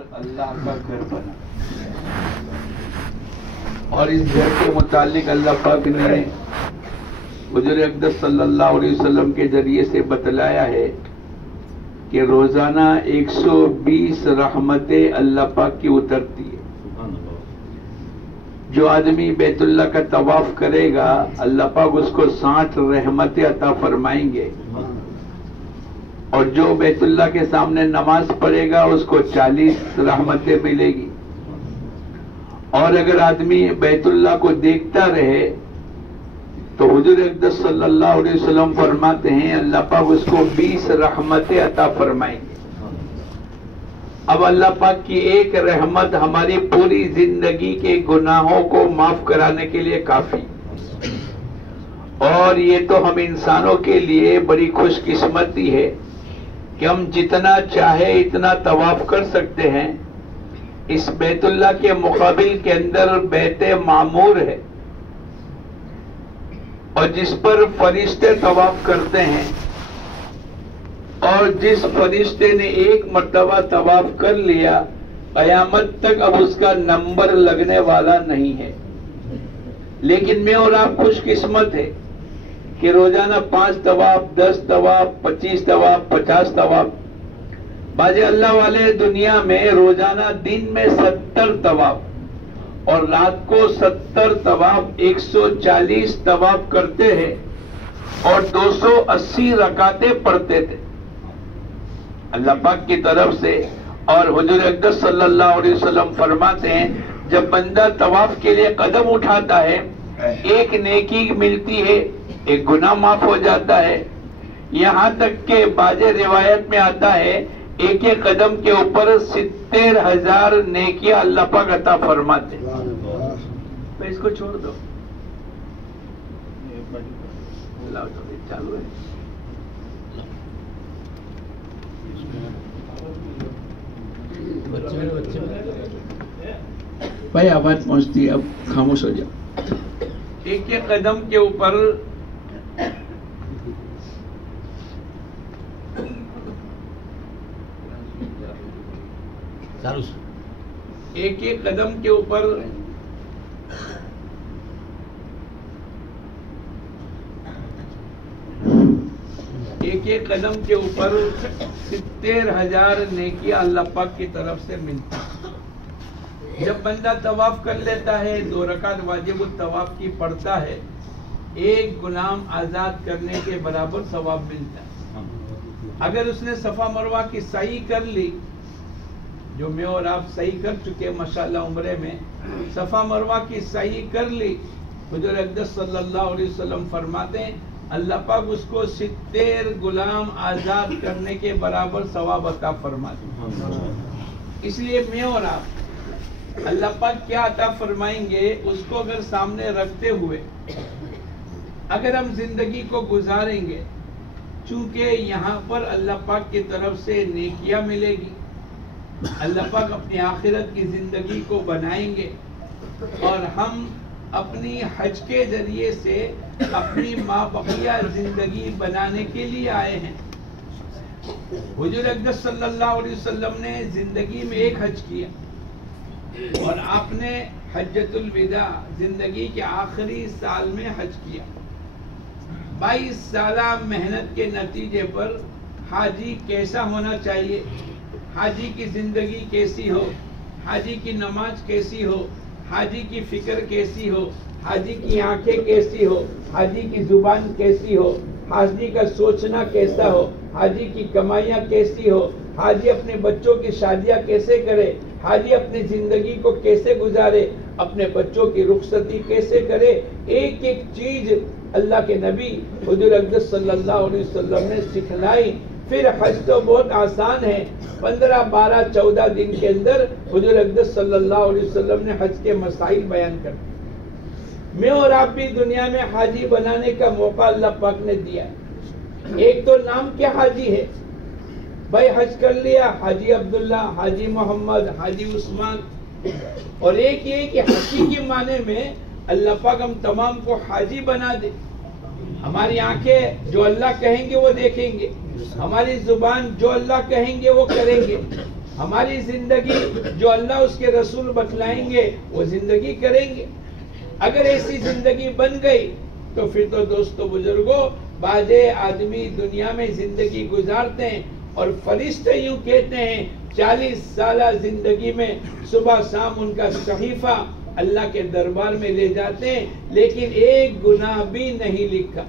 اللہ کا گھر بنا، اور اس گھر کے متعلق اللہ پاک نے حضور اقدس صلی اللہ علیہ وسلم کے ذریعے سے بتلایا ہے کہ روزانہ 120 رحمتیں اللہ پاک کی اترتی ہے۔ جو آدمی بیت اللہ کا طواف کرے گا اللہ پاک اس کو 60 رحمتیں عطا فرمائیں گے، اور جو بیت اللہ کے سامنے نماز پڑھے گا اس کو 40 رحمتیں ملے گی، اور اگر آدمی بیت اللہ کو دیکھتا رہے تو حضور اقدس صلی اللہ علیہ وسلم فرماتے ہیں اللہ پاک اس کو 20 رحمتیں عطا فرمائیں گے۔ اب اللہ پاک کی ایک رحمت ہماری پوری زندگی کے گناہوں کو معاف کرانے کے لیے کافی، اور یہ تو ہم انسانوں کے لیے بڑی خوش قسمتی ہے کہ ہم جتنا چاہے اتنا طواف کر سکتے ہیں۔ اس بیت اللہ کے مقابل کے اندر بیت معمور ہے، اور جس پر فرشتے طواف کرتے ہیں، اور جس فرشتے نے ایک مرتبہ طواف کر لیا قیامت تک اب اس کا نمبر لگنے والا نہیں ہے۔ لیکن میں اور آپ خوش قسمت ہے کہ روزانہ 5 طواف، 10 طواف، 25 طواف، 50 طواف، باز اللہ والے دنیا میں روزانہ دن میں 70 طواف اور رات کو 70 طواف، 140 طواف کرتے ہیں اور 280 رکعتیں پڑھتے تھے اللہ پاک کی طرف سے۔ اور حضور اقدس صلی اللہ علیہ وسلم فرماتے ہیں جب بندہ طواف کے لیے قدم اٹھاتا ہے ایک نیکی ملتی ہے، ایک گناہ معاف ہو جاتا ہے، یہاں تک کہ بعض روایت میں آتا ہے ایک ایک قدم کے اوپر 70,000 نیکیاں اللہ پاک عطا فرماتے ہیں۔ تو اس کو چھوڑ دو، چالو ہے۔ بھائی آواز پہنچتی ہے، اب خاموش ہو جاؤ۔ ایک ایک قدم کے اوپر ایک ایک قدم کے اوپر ایک ایک قدم کے اوپر 70,000 نیکیاں اللہ پاک کی طرف سے ملتی۔ جب بندہ طواف کر لیتا ہے 2 رکعت واجب الطواف کی پڑھتا ہے، ایک غلام آزاد کرنے کے برابر ثواب ملتا ہے۔ اگر اس نے صفا مروہ کی سعی کر لی، جو میں اور آپ سعی کر چکے ماشاءاللہ عمرے میں، صفا مروہ کی سعی کر لی، حضور اقدس صلی اللہ علیہ وسلم فرماتے ہیں اللہ پاک اس کو 70 غلام آزاد کرنے کے برابر ثواب عطا فرماتے ہیں۔ اس لیے میں اور آپ اللہ پاک کیا عطا فرمائیں گے اس کو اگر سامنے رکھتے ہوئے اگر ہم زندگی کو گزاریں گے، چونکہ یہاں پر اللہ پاک کی طرف سے نیکیاں ملے گی، اللہ پاک اپنی آخرت کی زندگی کو بنائیں گے، اور ہم اپنی حج کے ذریعے سے اپنی مابقیہ زندگی بنانے کے لیے آئے ہیں۔ حضور اقدس صلی اللہ علیہ وسلم نے زندگی میں ایک حج کیا، اور آپ نے حجۃ الوداع زندگی کے آخری سال میں حج کیا۔ 22 سالہ محنت کے نتیجے پر حاجی کیسا ہونا چاہیے، حاجی کی زندگی کیسی ہو، حاجی کی نماز کیسی ہو، حاجی کی فکر کیسی ہو، حاجی کی آنکھیں کیسی ہو، حاجی کی زبان کیسی ہو، حاجی کا سوچنا کیسا ہو، حاجی کی کمائیاں کیسی ہو، حاجی اپنے بچوں کی شادیاں کیسے کرے، حاجی اپنی زندگی کو کیسے گزارے، اپنے بچوں کی رخصتی کیسے کرے، ایک ایک چیز اللہ کے نبی حضور اقدس صلی اللہ علیہ وسلم نے سکھلائی۔ پھر حج تو بہت آسان ہے، 15، 12، 14 دن کے اندر حضور اقدس صلی اللہ علیہ وسلم نے حج کے مسائل بیان کر دیے۔ میں اور آپ بھی دنیا میں حاجی بنانے کا موقع اللہ پاک نے دیا۔ ایک تو نام کے حاجی ہے، بھائی حج کر لیا، حاجی عبداللہ، حاجی محمد، حاجی عثمان، اور ایک یہ کہ حاجی کے معنی میں اللہ پاک ہم تمام کو حاجی بنا دے۔ ہماری آنکھیں جو اللہ کہیں گے وہ دیکھیں گے، ہماری زبان جو اللہ کہیں گے وہ کریں گے، ہماری زندگی جو اللہ اس کے رسول بتلائیں گے وہ زندگی کریں گے. اگر ایسی زندگی بن گئی تو پھر تو دوستو بزرگوں بعضے آدمی دنیا میں زندگی گزارتے ہیں اور فرشتے یوں کہتے ہیں 40 سالہ زندگی میں صبح شام ان کا صحیفہ اللہ کے دربار میں لے جاتے ہیں لیکن ایک گناہ بھی نہیں لکھا.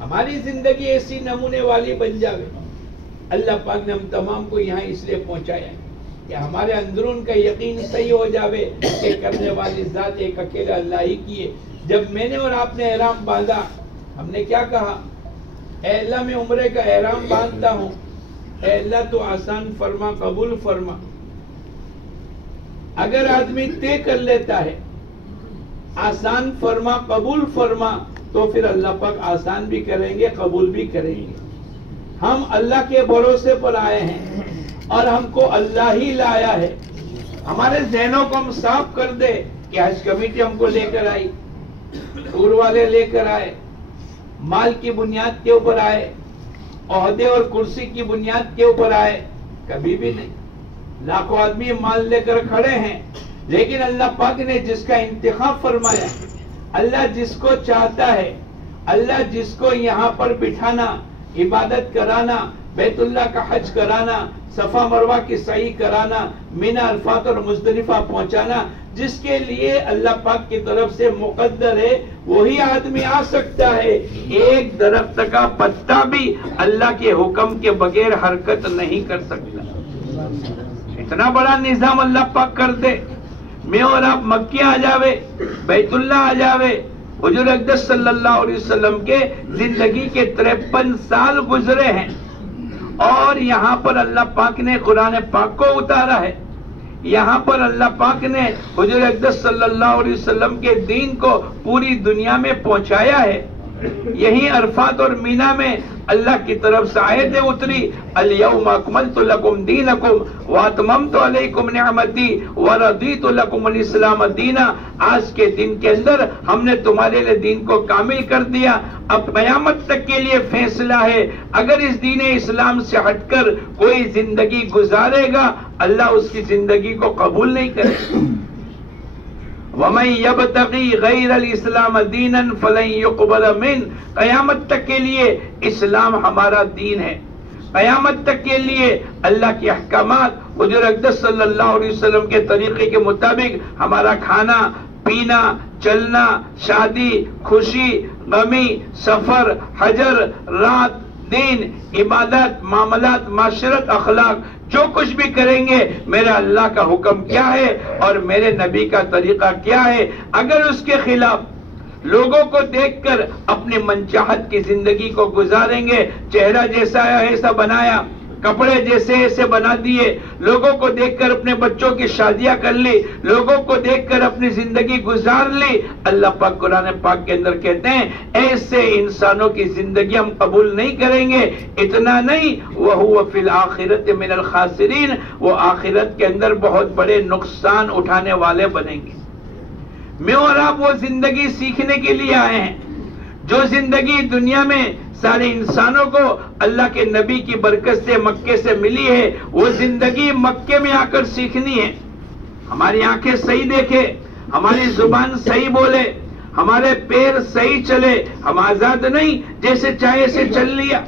ہماری زندگی ایسی نمونے والی بن جاوے. اللہ پاک نے ہم تمام کو یہاں اس لیے پہنچایا ہے کہ ہمارے اندرون کا یقین صحیح ہو جاوے کہ کرنے والی ذات ایک اکیلا اللہ ہی کی ہے. جب میں نے اور آپ نے احرام باندھا ہم نے کیا کہا؟ اے اللہ میں عمرے کا احرام باندھتا ہوں، اے اللہ تو آسان فرما، قبول فرما. اگر آدمی طے کر لیتا ہے آسان فرما قبول فرما تو پھر اللہ پاک آسان بھی کریں گے قبول بھی کریں گے. ہم اللہ کے بھروسے پر آئے ہیں اور ہم کو اللہ ہی لایا ہے. ہمارے ذہنوں کو ہم صاف کر دے کہ حج کمیٹی ہم کو لے کر آئی، ٹور والے لے کر آئے، مال کی بنیاد کے اوپر آئے، عہدے اور کرسی کی بنیاد کے اوپر آئے، کبھی بھی نہیں. لاکھوں آدمی مال لے کر کھڑے ہیں لیکن اللہ پاک نے جس کا انتخاب فرمایا، اللہ جس کو چاہتا ہے، اللہ جس کو یہاں پر بٹھانا، عبادت کرانا، بیت اللہ کا حج کرانا، صفا مروہ کی سعی کرانا، مینا عرفات اور مزدلفہ پہنچانا، جس کے لیے اللہ پاک کی طرف سے مقدر ہے وہی آدمی آ سکتا ہے. ایک درخت کا پتا بھی اللہ کے حکم کے بغیر حرکت نہیں کر سکتا. اتنا بڑا نظام اللہ پاک کر دے. میں اور آپ مکہ آ جاوے، بیت اللہ آ جاوے. حضور اقدس صلی اللہ علیہ وسلم کے زندگی کے 53 سال گزرے ہیں اور یہاں پر اللہ پاک نے قرآن پاک کو اتارا ہے. یہاں پر اللہ پاک نے حضور اقدس صلی اللہ علیہ وسلم کے دین کو پوری دنیا میں پہنچایا ہے. یہی عرفات اور مینا میں اللہ کی طرف سے آیتیں اتری، الیوم اکملت لکم دینکم واتممت علیکم نعمتی ورضیت لکم الاسلام دینا. آج کے دن کے اندر ہم نے تمہارے لیے دین کو کامل کر دیا. اب قیامت تک کے لیے فیصلہ ہے، اگر اس دین اسلام سے ہٹ کر کوئی زندگی گزارے گا اللہ اس کی زندگی کو قبول نہیں کرے. وَمَن يَبْتَغِي غَيْرَ الْإِسْلَامَ دِينًا فَلَن يُقْبَلَ مِنْهُ. قیامت تک کے لیے اسلام ہمارا دین ہے. قیامت تک کے لیے اللہ کے احکامات حضور اقدس صلی اللہ علیہ وسلم کے طریقے کے مطابق ہمارا کھانا پینا، چلنا، شادی، خوشی، غمی، سفر، حجر، رات، دین، عبادت، معاملات، معاشرت، اخلاق، جو کچھ بھی کریں گے میرا اللہ کا حکم کیا ہے اور میرے نبی کا طریقہ کیا ہے. اگر اس کے خلاف لوگوں کو دیکھ کر اپنی منچاہت کی زندگی کو گزاریں گے، چہرہ جیسا ہے ایسا بنایا، کپڑے جیسے ایسے بنا دیے، لوگوں کو دیکھ کر اپنے بچوں کی شادیاں کر لی، لوگوں کو دیکھ کر اپنی زندگی گزار لی، اللہ پاک قرآن پاک کے اندر کہتے ہیں ایسے انسانوں کی زندگی ہم قبول نہیں کریں گے. اتنا نہیں، وَهُوَ فِي الْآخِرَةِ مِنَ الْخَاسِرِينَ، وہ آخرت کے اندر بہت بڑے نقصان اٹھانے والے بنیں گے. میں اور آپ وہ زندگی سیکھنے کے لیے آئے ہیں جو زندگی دنیا میں سارے انسانوں کو اللہ کے نبی کی برکت سے مکے سے ملی ہے، وہ زندگی مکے میں آ کر سیکھنی ہے. ہماری آنکھیں صحیح دیکھے، ہماری زبان صحیح بولے، ہمارے پیر صحیح چلے. ہم آزاد نہیں جیسے چاہے سے چل لیا.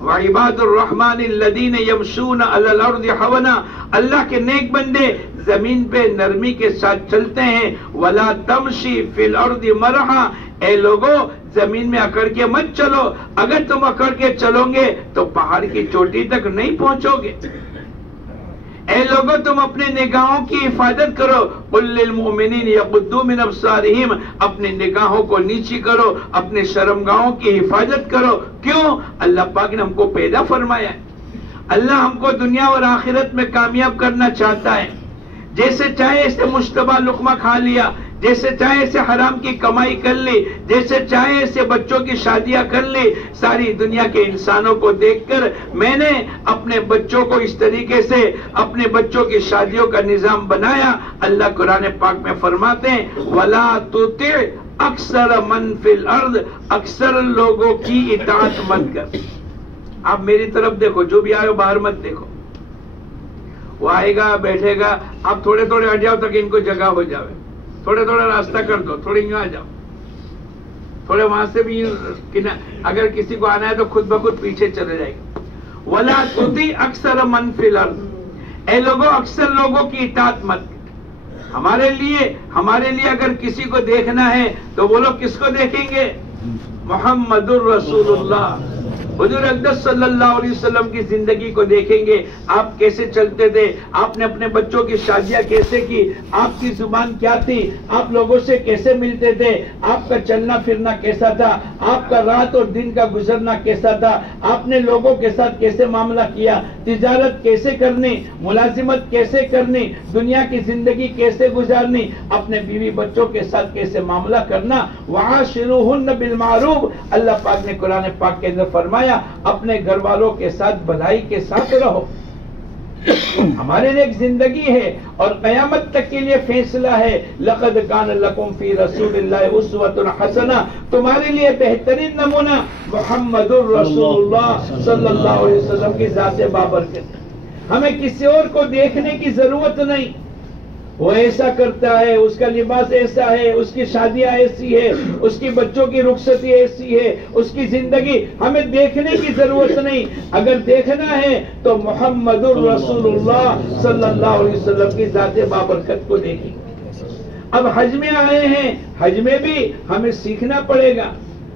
وعباد الرحمن الذین یمشون علی الارض حونا، اللہ کے نیک بندے زمین پہ نرمی کے ساتھ چلتے ہیں. ولا تمشی فی الارض مرحا، اے لوگوں زمین میں اکڑ کے مت چلو. اگر تم اکڑ کے چلو گے تو پہاڑ کی چوٹی تک نہیں پہنچو گے. اے لوگوں تم اپنے نگاہوں کی حفاظت کرو. قل للمؤمنین یغضوا من ابصارہم، اپنی نگاہوں کو نیچی کرو، اپنے شرمگاہوں کی حفاظت کرو. کیوں؟ اللہ پاک نے ہم کو پیدا فرمایا ہے. اللہ ہم کو دنیا اور آخرت میں کامیاب کرنا چاہتا ہے. جیسے چاہے اسے مشتبہ لقمہ کھا لیا، جیسے چاہے اسے حرام کی کمائی کر لی، جیسے چاہے اسے بچوں کی شادیاں کر لی. ساری دنیا کے انسانوں کو دیکھ کر میں نے اپنے بچوں کو اس طریقے سے اپنے بچوں کی شادیوں کا نظام بنایا. اللہ قرآن پاک میں فرماتے ہیں وَلَا تُطِعْ أَكْثَرَ مَنْ فِي الْأَرْضِ، اکثر لوگوں کی اطاعت مت کر. آپ میری طرف دیکھو، جو بھی آئے باہر مت دیکھو. وہ آئے گا بیٹھے گا, آپ تھوڑے تھوڑے ہٹ جاؤ تک ان کو جگہ ہو جاوے, تھوڑے تھوڑے راستہ کر دو, تھوڑے یوں آ جاؤ, تھوڑے وہاں سے بھی اگر کسی کو آنا ہے تو خود بخود پیچھے چلے جائے گا. وَلَا تُطِعْ أَكْثَرَ مَنْ فِي الْأَرْضِ, اے لوگوں اکثر لوگوں کی اطاعت مت. ہمارے لیے اگر کسی کو دیکھنا ہے تو وہ لوگ کس کو دیکھیں گے؟ محمد الرسول اللہ, حضور اقدس صلی اللہ علیہ وسلم کی زندگی کو دیکھیں گے. آپ کیسے چلتے تھے, آپ نے اپنے بچوں کی شادیاں کیسے کی, آپ کی زبان کیا تھی, آپ لوگوں سے کیسے ملتے تھے, آپ کا چلنا پھرنا کیسا تھا, آپ کا رات اور دن کا گزرنا کیسا تھا, آپ نے لوگوں کے ساتھ کیسے معاملہ کیا, تجارت کیسے کرنی, ملازمت کیسے کرنی, دنیا کی زندگی کیسے گزارنی, اپنے بیوی بچوں کے ساتھ کیسے معاملہ کرنا. وَعَاشِرُوهُنَّ بِالْمَعْرُوفِ, اللہ پاک نے قرآن پاک کے اندر فرمایا اپنے گھر والوں کے ساتھ بھلائی کے ساتھ رہو. ہمارے لیے ایک زندگی ہے اور قیامت تک کے لیے فیصلہ ہے. لقد کان لکم فی رسول اللہ اسوۃ حسنہ, تمہارے لیے بہترین نمونہ محمد الرسول اللہ صلی اللہ علیہ وسلم کی ذات بابرکت. ہمیں کسی اور کو دیکھنے کی ضرورت نہیں. وہ ایسا کرتا ہے, اس کا لباس ایسا ہے, اس کی شادیاں ایسی ہے, اس کی بچوں کی رخصتی ایسی ہے, اس کی زندگی, ہمیں دیکھنے کی ضرورت نہیں. اگر دیکھنا ہے تو محمد الرسول اللہ صلی اللہ علیہ وسلم کی ذات بابرکت کو دیکھیں. اب حج میں آئے ہیں, حج میں بھی ہمیں سیکھنا پڑے گا.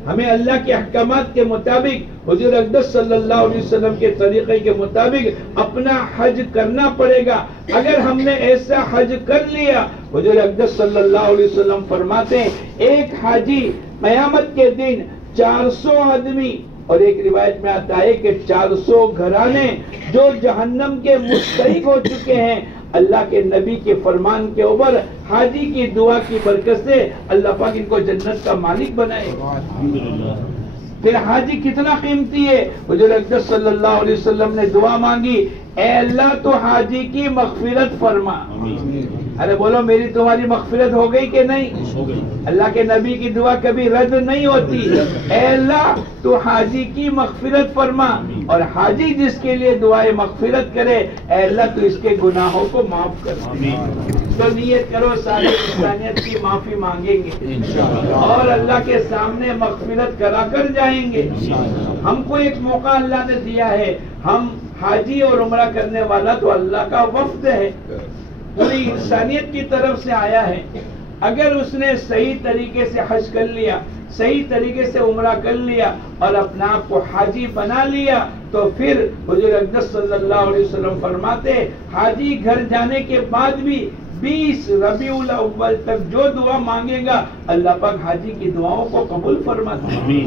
ہمیں اللہ کے احکامات کے مطابق, حضور اقدس صلی اللہ علیہ وسلم کے طریقے کے مطابق اپنا حج کرنا پڑے گا. اگر ہم نے ایسا حج کر لیا, حضور اقدس صلی اللہ علیہ وسلم فرماتے ہیں ایک حاجی قیامت کے دن 400 آدمی, اور ایک روایت میں آتا ہے کہ 400 گھرانے جو جہنم کے مستحق ہو چکے ہیں, اللہ کے نبی کے فرمان کے اوپر حاجی کی دعا کی برکت سے اللہ پاک ان کو جنت کا مالک بنائے. پھر حاجی کتنا قیمتی ہے. حضور اقدس صلی اللہ علیہ وسلم نے دعا مانگی, اے اللہ تو حاجی کی مغفرت فرما. ارے بولو میری تمہاری مغفرت ہو گئی کہ نہیں؟ اللہ کے نبی کی دعا کبھی رد نہیں ہوتی. اے اللہ تو حاجی کی مغفرت فرما, اور حاجی جس کے لیے دعائے مغفرت کرے, اے اللہ تو اس کے گناہوں کو معاف کر دے. تو نیت کرو ساری انسانیت کی معافی مانگیں گے اور اللہ کے سامنے مغفرت کرا کر جائیں گے. ہم کو ایک موقع اللہ نے دیا ہے, ہم حاجی اور عمرہ کرنے والا تو اللہ کا وفد ہے, پوری انسانیت کی طرف سے آیا ہے. اگر اس نے صحیح طریقے سے حج کر لیا, صحیح طریقے سے عمرہ کر لیا اور اپنا آپ کو حاجی بنا لیا, تو پھر حضور اقدس صلی اللہ علیہ وسلم فرماتے حاجی گھر جانے کے بعد بھی 20 ربیع الاول تک جو دعا مانگے گا اللہ پاک حاجی کی دعاؤں کو قبول فرماتا ہے.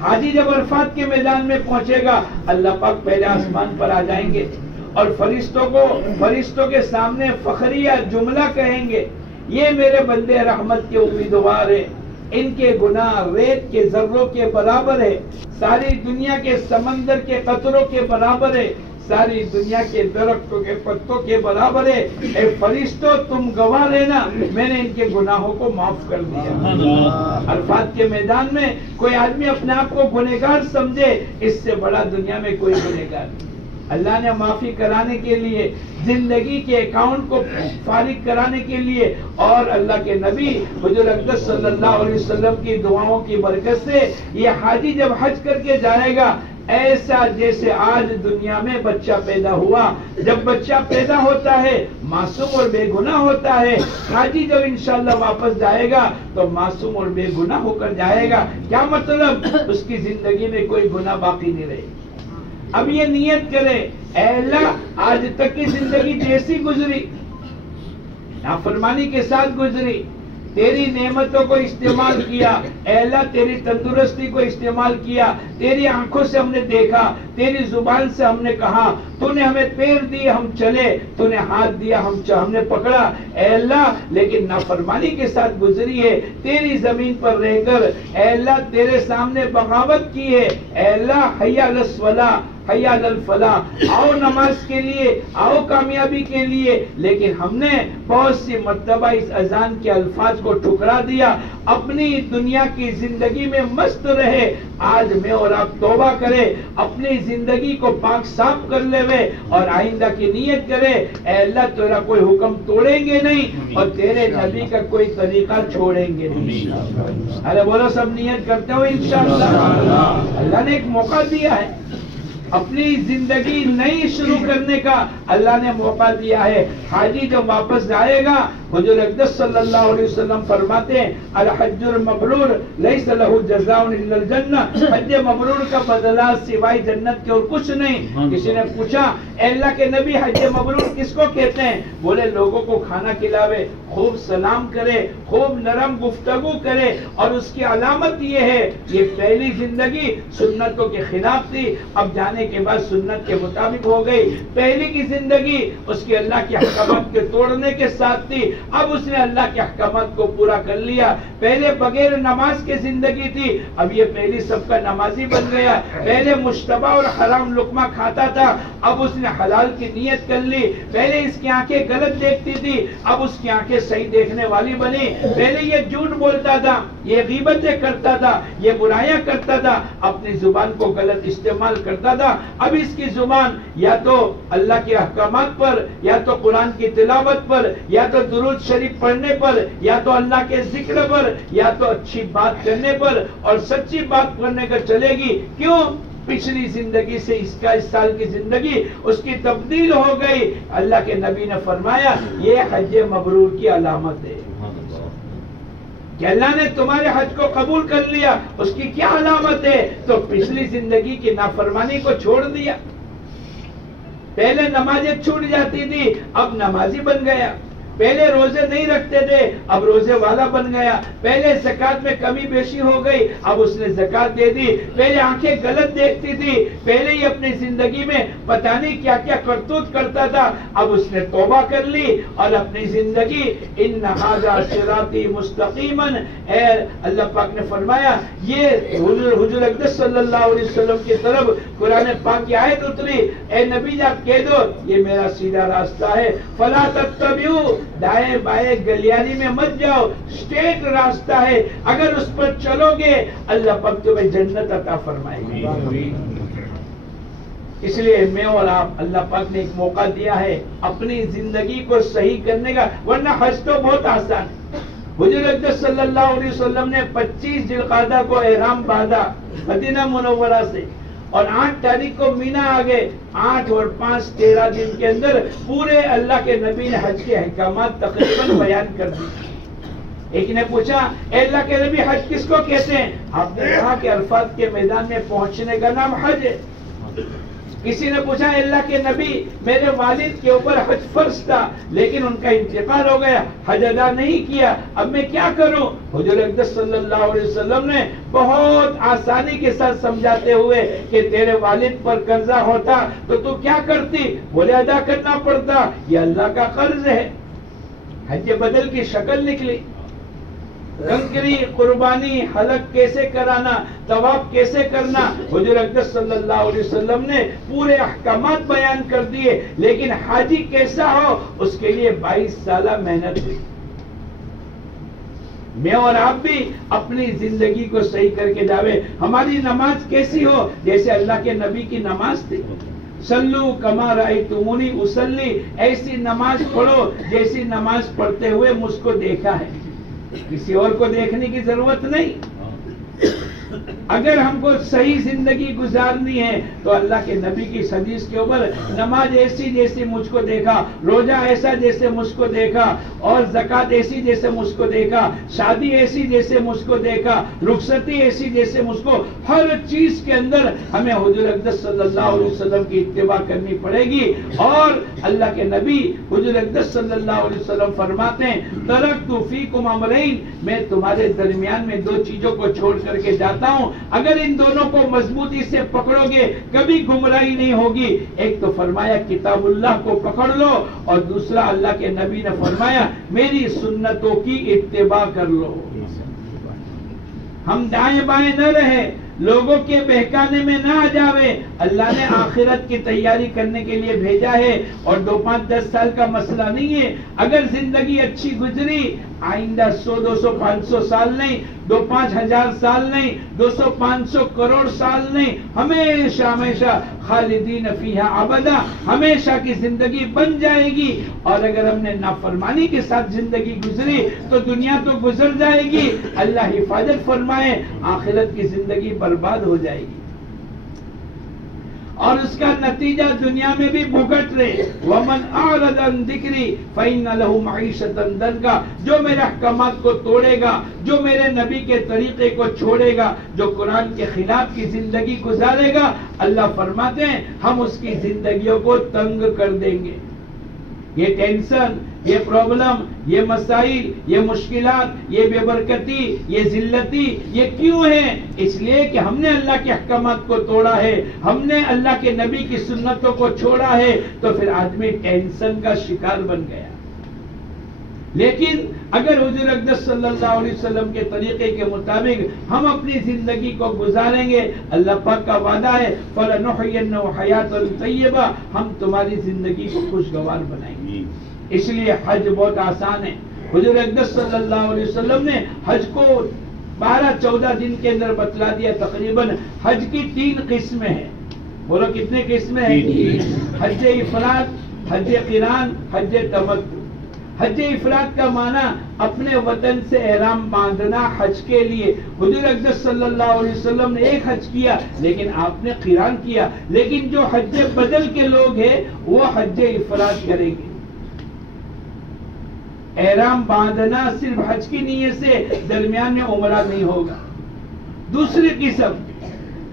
حاجی جب عرفات کے میدان میں پہنچے گا, اللہ پاک پہلے آسمان پر آ جائیں گے اور فرشتوں کے سامنے فخریہ جملہ کہیں گے, یہ میرے بندے رحمت کے امیدوار ہیں, ان کے گناہ ریت کے ذروں کے برابر ہے, ساری دنیا کے سمندر کے قطروں کے برابر ہے, ساری دنیا کے درختوں کے پتوں کے برابر ہے. اے فرشتوں تم گواہ رہنا, میں نے ان کے گناہوں کو معاف کر دیا. عرفات کے میدان میں کوئی آدمی اپنے آپ کو گنہگار سمجھے, اس سے بڑا دنیا میں کوئی گنہگار نہیں. اللہ نے معافی کرانے کے لیے, زندگی کے اکاؤنٹ کو فارغ کرانے کے لیے, اور اللہ کے نبی حضور اقدس صلی اللہ علیہ وسلم کی دعاؤں کی برکت سے یہ حاجی جب حج کر کے جائے گا, ایسا جیسے آج دنیا میں بچہ پیدا ہوا, جب بچہ پیدا ہوتا ہے معصوم اور بے گناہ ہوتا ہے, حاجی جب انشاءاللہ واپس جائے گا تو معصوم اور بے گناہ ہو کر جائے گا. کیا مطلب؟ اس کی زندگی میں کوئی گناہ باقی نہیں رہے. اب یہ نیت کرے, اے اللہ آج تک کی زندگی جیسی گزری, نافرمانی کے ساتھ گزری, تیری نعمتوں کو استعمال کیا, اے اللہ تیری تندرستی کو استعمال کیا, تیری آنکھوں سے ہم نے دیکھا, تیری زبان سے ہم نے کہا, تو نے ہمیں پیر دیے ہم چلے, تو نے ہاتھ دیا ہم نے پکڑا, اے اللہ لیکن نافرمانی کے ساتھ گزری ہے. تیری زمین پر رہ کر اے اللہ تیرے سامنے بغاوت کی ہے, اے اللہ حی علی الصلاۃ حی علی الفلاح, آؤ نماز کے لیے, آؤ کامیابی کے لیے, لیکن ہم نے بہت سی مرتبہ اس اذان کے الفاظ کو ٹھکرا دیا. اپنی دنیا کی زندگی میں مست رہے, آج میں اور آپ توبہ کرے, اپنی زندگی کو پاک صاف کر لے, کرے اور آئندہ کی نیت کرے، اے اللہ تیرا کوئی حکم توڑیں گے نہیں اور تیرے نبی کا کوئی طریقہ چھوڑیں گے نہیں۔ ارے بولو سب نیت کرتے ہو انشاءاللہ۔ اللہ نے ایک موقع دیا ہے، اپنی زندگی نئی شروع کرنے کا اللہ نے موقع دیا ہے۔ حاجی جب واپس آئے گا، حضور اقدس صلی اللہ علیہ وسلم فرماتے ہیں الحج المبرور لیس لہ جزاء الا الجنہ، حج مبرور کا بدلہ سوائے جنت کے اور کچھ نہیں۔ کسی نے پوچھا اے اللہ کے نبی حج مبرور کس کو کہتے ہیں؟ بولے لوگوں کو کھانا کھلاوے، خوب سلام کرے، خوب نرم گفتگو کرے، اور اس کی علامت یہ ہے یہ پہلی زندگی سنتوں کے خلاف تھی، اب جانے کے بعد سنت کے مطابق ہو گئی۔ پہلی کی زندگی اس کے اللہ کے احکامات کے توڑنے کے ساتھ تھی، اب اس نے اللہ کے احکامات کو پورا کر لیا۔ پہلے بغیر نماز کی زندگی تھی، اب یہ پہلی سب کا نمازی بن گیا۔ پہلے مشتبہ اور حرام لقمہ کھاتا تھا، اب اس نے حلال کی نیت کر لی۔ پہلے اس کی آنکھیں غلط دیکھتی تھی، اب اس کی آنکھیں صحیح دیکھنے والی بنی۔ پہلے یہ جھوٹ بولتا تھا، یہ غیبتیں کرتا تھا، یہ برائیاں کرتا تھا، اپنی زبان کو غلط استعمال کرتا تھا، اب اس کی زبان یا تو اللہ کے احکامات پر، یا تو قرآن کی تلاوت پر، یا تو درود شریف پڑھنے پر، یا تو اللہ کے ذکر پر، یا تو اچھی بات کرنے پر اور سچی بات کرنے کا چلے گی۔ کیوں؟ پچھلی زندگی سے اس سال کی زندگی اس کی تبدیل ہو گئی۔ اللہ کے نبی نے فرمایا یہ حج مبرور کی علامت ہے کہ اللہ نے تمہارے حج کو قبول کر لیا۔ اس کی کیا علامت ہے؟ تو پچھلی زندگی کی نافرمانی کو چھوڑ دیا۔ پہلے نمازیں چھوٹ جاتی تھی، اب نمازی بن گیا۔ پہلے روزے نہیں رکھتے تھے، اب روزے والا بن گیا۔ پہلے زکات میں کمی بیشی ہو گئی، اب اس نے زکات دے دی۔ پہلے آنکھیں غلط دیکھتی تھی، پہلے ہی اپنی زندگی میں پتہ نہیں کیا کیا کرتوت کرتا تھا، اب اس نے توبہ کر لی اور اپنی زندگی ان ھذا صراطی مستقیما، اے اللہ پاک نے فرمایا یہ حضور اقدس صلی اللہ علیہ وسلم کی طرف قرآن پاک کی آیت اتری، اے نبی آپ کہہ دو یہ میرا سیدھا راستہ ہے، فلا تتبعوا، دائیں بائیں گلیانی میں مت جاؤ، اسٹریٹ راستہ ہے، اگر اس پر چلو گے اللہ پاک تمہیں جنت عطا فرمائے گا۔ اس لیے میں اور آپ، اللہ پاک نے ایک موقع دیا ہے اپنی زندگی کو صحیح کرنے کا، ورنہ حج تو بہت آسان ہے۔ حضور اقدس صلی اللہ علیہ وسلم نے 25 ذی القعدہ کو احرام باندھا مدینہ منورہ سے، اور 8 تاریخ کو مینا آ گئے۔ 8 اور 5 13 دن کے اندر پورے اللہ کے نبی نے حج کے احکامات تقریباً بیان کر دی۔ ایک نے پوچھا اے اللہ کے نبی حج کس کو کہتے ہیں؟ آپ نے کہا کہ عرفات کے میدان میں پہنچنے کا نام حج ہے۔ کسی نے پوچھا اے اللہ کے نبی میرے والد کے اوپر حج فرض تھا لیکن ان کا انتقال ہو گیا، حج ادا نہیں کیا، اب میں کیا کروں؟ حضور اقدس صلی اللہ علیہ وسلم نے بہت آسانی کے ساتھ سمجھاتے ہوئے کہ تیرے والد پر قرضہ ہوتا تو کیا کرتی؟ بولے ادا کرنا پڑتا، یہ اللہ کا قرض ہے۔ حج بدل کی شکل نکلی، کنکری، قربانی، حلق کیسے کرانا، طواف کیسے کرنا، حضور اقدس صلی اللہ علیہ وسلم نے پورے احکامات بیان کر دیے، لیکن حاجی کیسا ہو اس کے لیے 22 سالہ محنت ہوئی۔ میں اور آپ بھی اپنی زندگی کو صحیح کر کے جاوے۔ ہماری نماز کیسی ہو؟ جیسے اللہ کے نبی کی نماز تھی، صلو کما رأیتمونی اصلی، ایسی نماز پڑھو جیسی نماز پڑھتے ہوئے مجھ کو دیکھا ہے، کسی اور کو دیکھنے کی ضرورت نہیں۔ اگر ہم کو صحیح زندگی گزارنی ہے تو اللہ کے نبی کی حدیث کے اوپر نماز ایسی جیسی مجھ کو دیکھا، روزہ ایسا جیسے مجھ کو دیکھا، اور زکات ایسی جیسے مجھ کو دیکھا، شادی ایسی جیسے مجھ کو دیکھا، رخصتی ایسی جیسے مجھ کو، ہر چیز کے اندر ہمیں حضور اقدس صلی اللہ علیہ وسلم کی اتباع کرنی پڑے گی۔ اور اللہ کے نبی حضور اقدس صلی اللہ علیہ وسلم فرماتے ہیں ترکت فیکم امرین، میں تمہارے درمیان میں 2 چیزوں کو چھوڑ کر کے جاتا ہوں، اگر ان دونوں کو مضبوطی سے پکڑو گے کبھی گمراہی نہیں ہوگی۔ ایک تو فرمایا کتاب اللہ کو پکڑ لو، اور دوسرا اللہ کے نبی نے فرمایا میری سنتوں کی اتباع کر لو۔ ہم دائیں بائیں نہ رہے، لوگوں کے بہکانے میں نہ آ جاوے، اللہ نے آخرت کی تیاری کرنے کے لیے بھیجا ہے، اور 2 5 10 سال کا مسئلہ نہیں ہے۔ اگر زندگی اچھی گزری، آئندہ 100 200 500 سال نہیں، 2 5 ہزار سال نہیں، 200 500 کروڑ سال نہیں، ہمیشہ ہمیشہ خالدین فیہا ابدا، ہمیشہ کی زندگی بن جائے گی۔ اور اگر ہم نے نافرمانی کے ساتھ زندگی گزری تو دنیا تو گزر جائے گی، اللہ حفاظت فرمائے، آخرت کی زندگی برباد ہو جائے گی، اور اس کا نتیجہ دنیا میں بھی بھگت رہے۔ وَمَنْ أَعْرَضَ عَنْ ذِكْرِي فَإِنَّ لَهُ مَعِيشَةً ضَنْكًا، جو میرے احکامات کو توڑے گا، جو میرے نبی کے طریقے کو چھوڑے گا، جو قرآن کے خلاف کی زندگی گزارے گا، اللہ فرماتے ہیں ہم اس کی زندگیوں کو تنگ کر دیں گے۔ یہ ٹینشن، یہ پرابلم، یہ مسائل، یہ مشکلات، یہ بے برکتی، یہ ذلتی، یہ کیوں ہے؟ اس لیے کہ ہم نے اللہ کے احکامات کو توڑا ہے، ہم نے اللہ کے نبی کی سنتوں کو چھوڑا ہے، تو پھر آدمی ٹینشن کا شکار بن گیا۔ لیکن اگر حضور اقدس صلی اللہ علیہ وسلم کے طریقے کے مطابق ہم اپنی زندگی کو گزاریں گے، اللہ پاک کا وعدہ ہے فَلَنُحْيِيَنَّهُ حَيَاةً طَيِّبَةً، ہم تمہاری زندگی کو خوشگوار بنائیں گے۔ اس لیے حج بہت آسان ہے۔ حضور اقدس صلی اللہ علیہ وسلم نے حج کو 12-14 دن کے اندر بتلا دیا۔ تقریباً حج کی 3 قسمیں ہیں۔ بولو کتنے قسمیں ہیں؟ حج افراد، حج قران، حج تمتع۔ حج افراد کا معنی اپنے وطن سے احرام باندھنا حج کے لیے۔ حضور اقدس صلی اللہ علیہ وسلم نے ایک حج کیا، لیکن آپ نے قران کیا۔ لیکن جو حج بدل کے لوگ ہیں وہ حج افراد کریں گے۔ احرام باندھنا صرف حج کی نیت سے، درمیان میں عمرہ نہیں ہوگا۔ دوسری قسم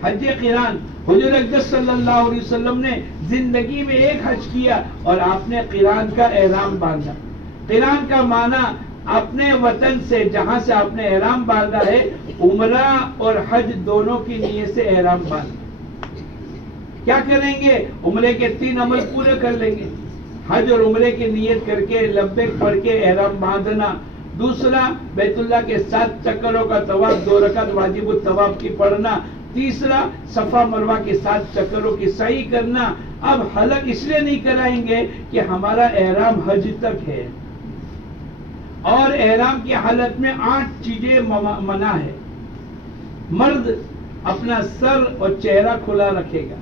حج قران، حضور اقدس صلی اللہ علیہ وسلم نے زندگی میں ایک حج کیا اور آپ نے قران کا احرام باندھا۔ قران کا معنی اپنے وطن سے، جہاں سے آپ نے احرام باندھا ہے، عمرہ اور حج دونوں کی نیت سے احرام باندھا۔ کیا کریں گے؟ عمرے کے 3 عمل پورے کر لیں گے۔ حج اور عمرے کی نیت کر کے لبیک پڑھ کے احرام باندھنا۔ دوسرا بیت اللہ کے 7 چکروں کا طواف، 2 رکعت واجب الطواف کی پڑھنا۔ تیسرا صفا مروہ کے 7 چکروں کی سعی کرنا۔ اب حلق اس لیے نہیں کرائیں گے کہ ہمارا احرام حج تک ہے، اور احرام کی حالت میں 8 چیزیں منع ہے۔ مرد اپنا سر اور چہرہ کھلا رکھے گا،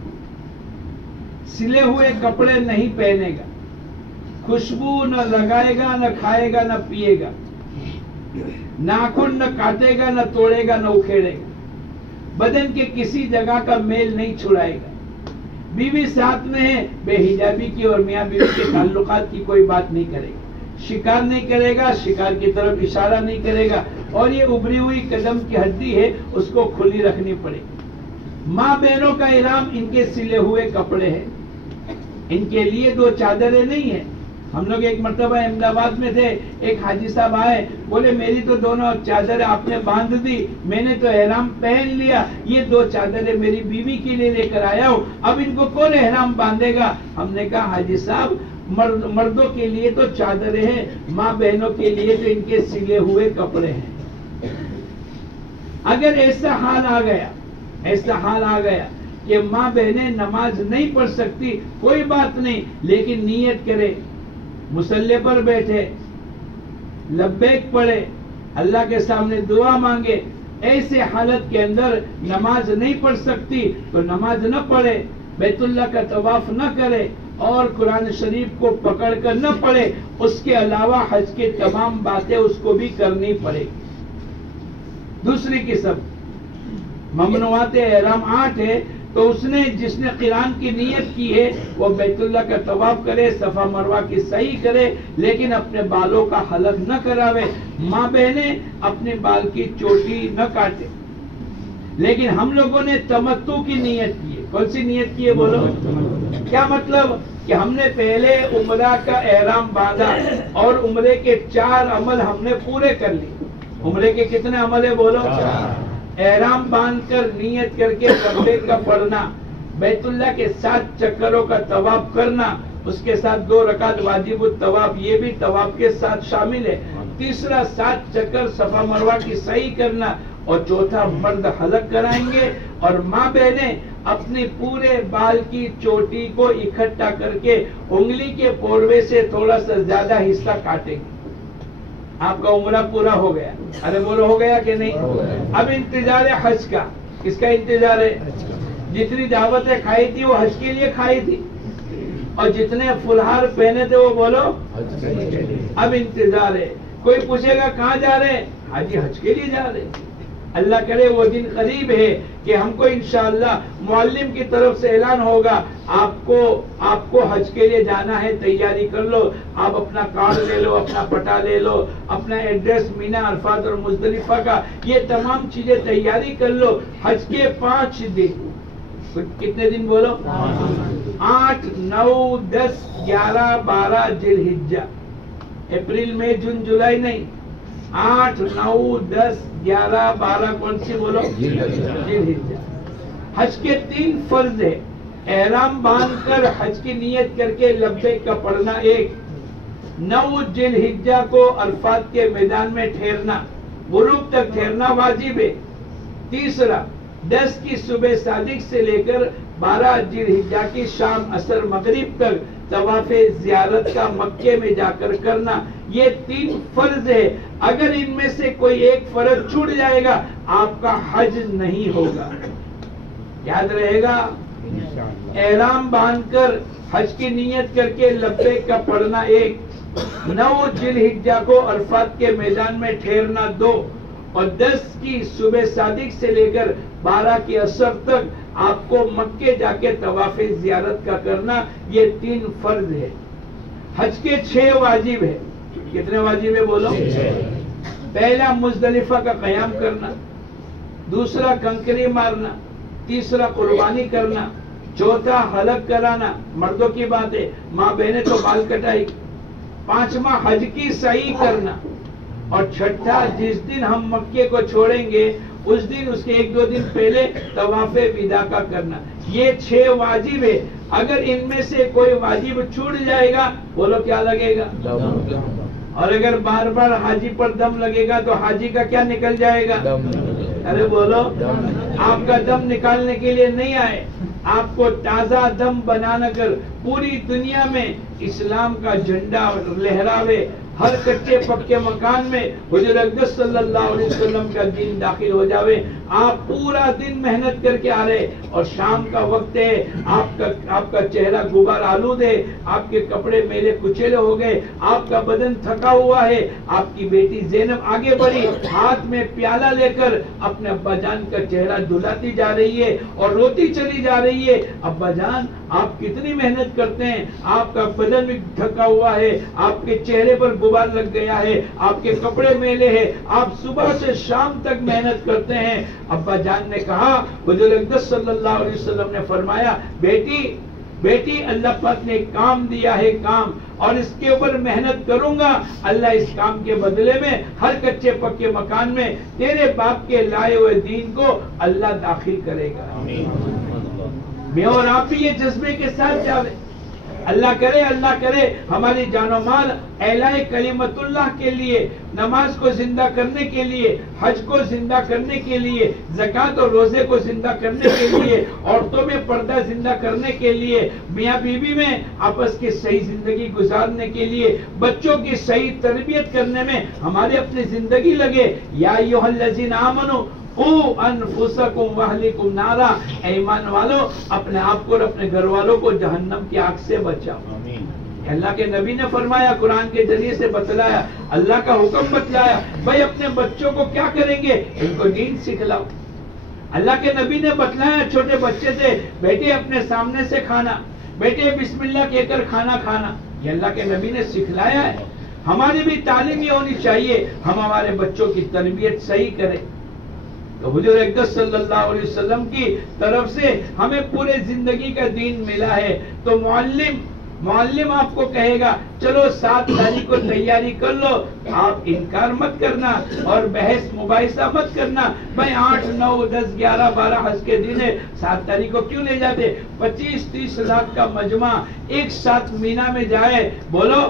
سلے ہوئے کپڑے نہیں پہنے گا، خوشبو نہ لگائے گا، نہ کھائے گا، نہ پیے گا، ناخن نہ کاٹے گا، نہ توڑے گا، نہ اکھیڑے گا، بدن کے کسی جگہ کا میل نہیں چھڑائے گا۔ بیوی ساتھ میں ہے، بے حجابی کی اور میاں بیوی کے تعلقات کی کوئی بات نہیں کرے گا، شکار نہیں کرے گا، شکار کی طرف اشارہ نہیں کرے گا، اور یہ ابری ہوئی قدم کی ہڈی ہے، اس کو کھلی رکھنی پڑے گی۔ ماں بہنوں کا احرام ان کے سلے ہوئے کپڑے ہیں، ان کے لیے 2 چادریں نہیں ہیں۔ ہم لوگ ایک مرتبہ احمد آباد میں تھے، ایک حاجی صاحب آئے، بولے میری تو دونوں چادریں آپ نے باندھ دی، میں نے تو احرام پہن لیا، یہ 2 چادریں میری بیوی کے لیے لے کر آیا ہوں، اب ان کو کون احرام باندھے گا؟ ہم نے کہا حاجی صاحب مردوں کے لیے تو چادریں ہیں، ماں بہنوں کے لیے تو ان کے سلے ہوئے کپڑے ہیں۔ اگر ایسا حال آ گیا کہ ماں بہنیں نماز نہیں پڑھ سکتی، کوئی بات نہیں، لیکن نیت کرے، مصلی پر بیٹھے، لبیک پڑھے، اللہ کے سامنے دعا مانگے، ایسے حالت کے اندر نماز نہیں پڑھ سکتی تو نماز نہ پڑھے، بیت اللہ کا طواف نہ کرے، اور قرآن شریف کو پکڑ کر نہ پڑھے۔ اس کے علاوہ حج کے تمام باتیں اس کو بھی کرنی پڑے گی۔ دوسری قسم ممنوعات احرام 8 ہے، تو جس نے قران کی نیت کی ہے وہ بیت اللہ کا طواف کرے، صفا مروہ کی سعی کرے، لیکن اپنے بالوں کا حلق نہ کراوے۔ ماں بہنیں اپنے بال کی چوٹی نہ کاٹے۔ لیکن ہم لوگوں نے تمتع کی نیت کی ہے۔ کون سی نیت کی ہے بولو؟ کیا مطلب؟ کہ ہم نے پہلے عمرہ کا احرام باندھا اور عمرے کے 4 عمل ہم نے پورے کر لیے۔ عمرے کے کتنے عمل ہے بولو؟ 4۔ احرام باندھ کر نیت کر کے لبیک کا پڑھنا، بیت اللہ کے 7 چکروں کا طواف کرنا، اس کے ساتھ 2 رکعت واجب الطواف، یہ بھی طواف کے ساتھ شامل ہے۔ تیسرا 7 چکر صفا مروہ کی سعی کرنا، اور چوتھا مرد حلق کرائیں گے، اور ماں بہنیں اپنے پورے بال کی چوٹی کو اکٹھا کر کے انگلی کے پوروے سے تھوڑا سا زیادہ حصہ کاٹیں گے. آپ کا عمرہ پورا ہو گیا. ارے بولو ہو گیا کہ نہیں؟ اب انتظار ہے حج کا. کس کا انتظار ہے؟ جتنی دعوتیں کھائی تھی وہ حج کے لیے کھائی تھی، اور جتنے فلہار پہنے تھے وہ بولو اب انتظار ہے. کوئی پوچھے گا کہاں جا رہے ہیں؟ حاجی حج کے لیے جا رہے ہیں. اللہ کرے وہ دن قریب ہے کہ ہم کو انشاءاللہ معلم کی طرف سے اعلان ہوگا آپ کو حج کے لیے جانا ہے، تیاری کر لو. آپ اپنا کارڈ لے لو، اپنا پٹا لے لو، اپنا ایڈریس مینا، عرفات اور مزدلفہ کا، یہ تمام چیزیں تیاری کر لو. حج کے 5 دن، کتنے دن بولو؟ 8 9 10 11 12 ذی الحجہ. اپریل مئی جون جولائی نہیں، 8 9 10 11 12 کون سی بولو؟ ذی الحجہ. حج کے 3 فرض ہے. احرام باندھ کر حج کی نیت کر کے لبیک کا پڑھنا 1، 9 ذی الحجہ کو عرفات کے میدان میں ٹھہرنا، غروب تک ٹھہرنا واجب ہے. تیسرا 10 کی صبح صادق سے لے کر 12 ذی الحجہ کی شام عصر مغرب تک طواف زیارت کا مکے میں جا کر کرنا. یہ 3 فرض ہے. اگر ان میں سے کوئی ایک فرض چھوٹ جائے گا آپ کا حج نہیں ہوگا. یاد رہے گا؟ احرام باندھ کر حج کی نیت کر کے لبیک کا پڑھنا 1، 9 ذی الحجہ کو عرفات کے میدان میں ٹھہرنا 2، اور 10 کی صبح صادق سے لے کر 12 کی عصر تک آپ کو مکے جا کے طواف زیارت کا کرنا. یہ 3 فرض ہے. حج کے 6 واجب ہے. کتنے واجب ہے بولو؟ پہلا مزدلفہ کا قیام کرنا، دوسرا کنکری مارنا، تیسرا قربانی کرنا، چوتھا حلق کرانا، مردوں کی بات ہے، ماں بہنیں تو بال کٹائی، 5واں حج کی سعی کرنا، اور چھٹا جس دن ہم مکے کو چھوڑیں گے اس دن اس کے 1-2 دن پہلے طواف وداع کا کرنا. یہ 6 واجب ہے. اگر ان میں سے کوئی واجب چھوٹ جائے گا بولو کیا لگے گا؟ اور اگر بار بار حاجی پر دم لگے گا تو حاجی کا کیا نکل جائے گا؟ ارے بولو، آپ کا دم نکالنے کے لیے نہیں آئے، آپ کو تازہ دم بنانا کر پوری دنیا میں اسلام کا جھنڈا لہراوے. ہر کچے پکے مکان میں حضور اقدس صلی اللہ علیہ وسلم کا دین داخل ہو جاوے. آپ پورا دن محنت کر کے آ رہے اور شام کا وقت ہے، آپ کا چہرہ غبار آلود ہے، آپ کے کپڑے میلے کچیلے ہو گئے، آپ کا بدن تھکا ہوا ہے. آپ کی بیٹی زینب آگے بڑھی، ہاتھ میں پیالہ لے کر اپنے ابا جان کا چہرہ دھلاتی جا رہی ہے اور روتی چلی جا رہی ہے. ابا جان آپ کتنی محنت کرتے ہیں، آپ کا بدن بھی تھکا ہوا ہے، آپ کے چہرے پر غبار لگ گیا ہے، آپ کے کپڑے میلے ہیں، آپ صبح سے شام تک محنت کرتے ہیں. ابا جان نے کہا، حضور اقدس صلی اللہ علیہ وسلم نے فرمایا، بیٹی اللہ پاک نے ایک کام دیا ہے، کام، اور اس کے اوپر محنت کروں گا. اللہ اس کام کے بدلے میں ہر کچے پکے مکان میں تیرے باپ کے لائے ہوئے دین کو اللہ داخل کرے گا. میں اور آپ بھی یہ جذبے کے ساتھ جاوے. اللہ کرے ہماری جان و مال اعلاء کلمت اللہ کے لیے، نماز کو زندہ کرنے کے لیے، حج کو زندہ کرنے کے لیے، زکوٰۃ اور روزے کو زندہ کرنے کے لیے، عورتوں میں پردہ زندہ کرنے کے لیے، میاں بیوی میں آپس کی صحیح زندگی گزارنے کے لیے، بچوں کی صحیح تربیت کرنے میں ہماری اپنی زندگی لگے. یا ایھا الذین آمنوا قوا انفسکم واہلکم نارا، ایمان والو اپنے آپ کو اور اپنے گھر والوں کو جہنم کی آگ سے بچاؤ. اللہ کے نبی نے فرمایا، قرآن کے ذریعے سے بتلایا، اللہ کا حکم بتلایا. بھائی اپنے بچوں کو کیا کریں گے؟ ان کو دین سکھلاؤ. اللہ کے نبی نے بتلایا، چھوٹے بچے سے بیٹے اپنے سامنے سے کھانا، بیٹے بسم اللہ کہہ کر کھانا کھانا، یہ اللہ کے نبی نے سکھلایا ہے. ہماری بھی تعلیم یہ ہونی چاہیے، ہم ہمارے بچوں کی تربیت صحیح کریں. تو حضور اقدس صلی اللہ علیہ وسلم کی طرف سے ہمیں پورے زندگی کا دین ملا ہے. تو معلم آپ کو کہے گا چلو 7 تاریخ کو تیاری کر لو، آپ انکار مت کرنا اور بحث مباحثہ مت کرنا. بھائی 8 9 10 11 12 حج کے دن ہے، 7 تاریخ کو کیوں لے جاتے؟ 25-30 لاکھ کا مجمع ایک ساتھ مینا میں جائے، بولو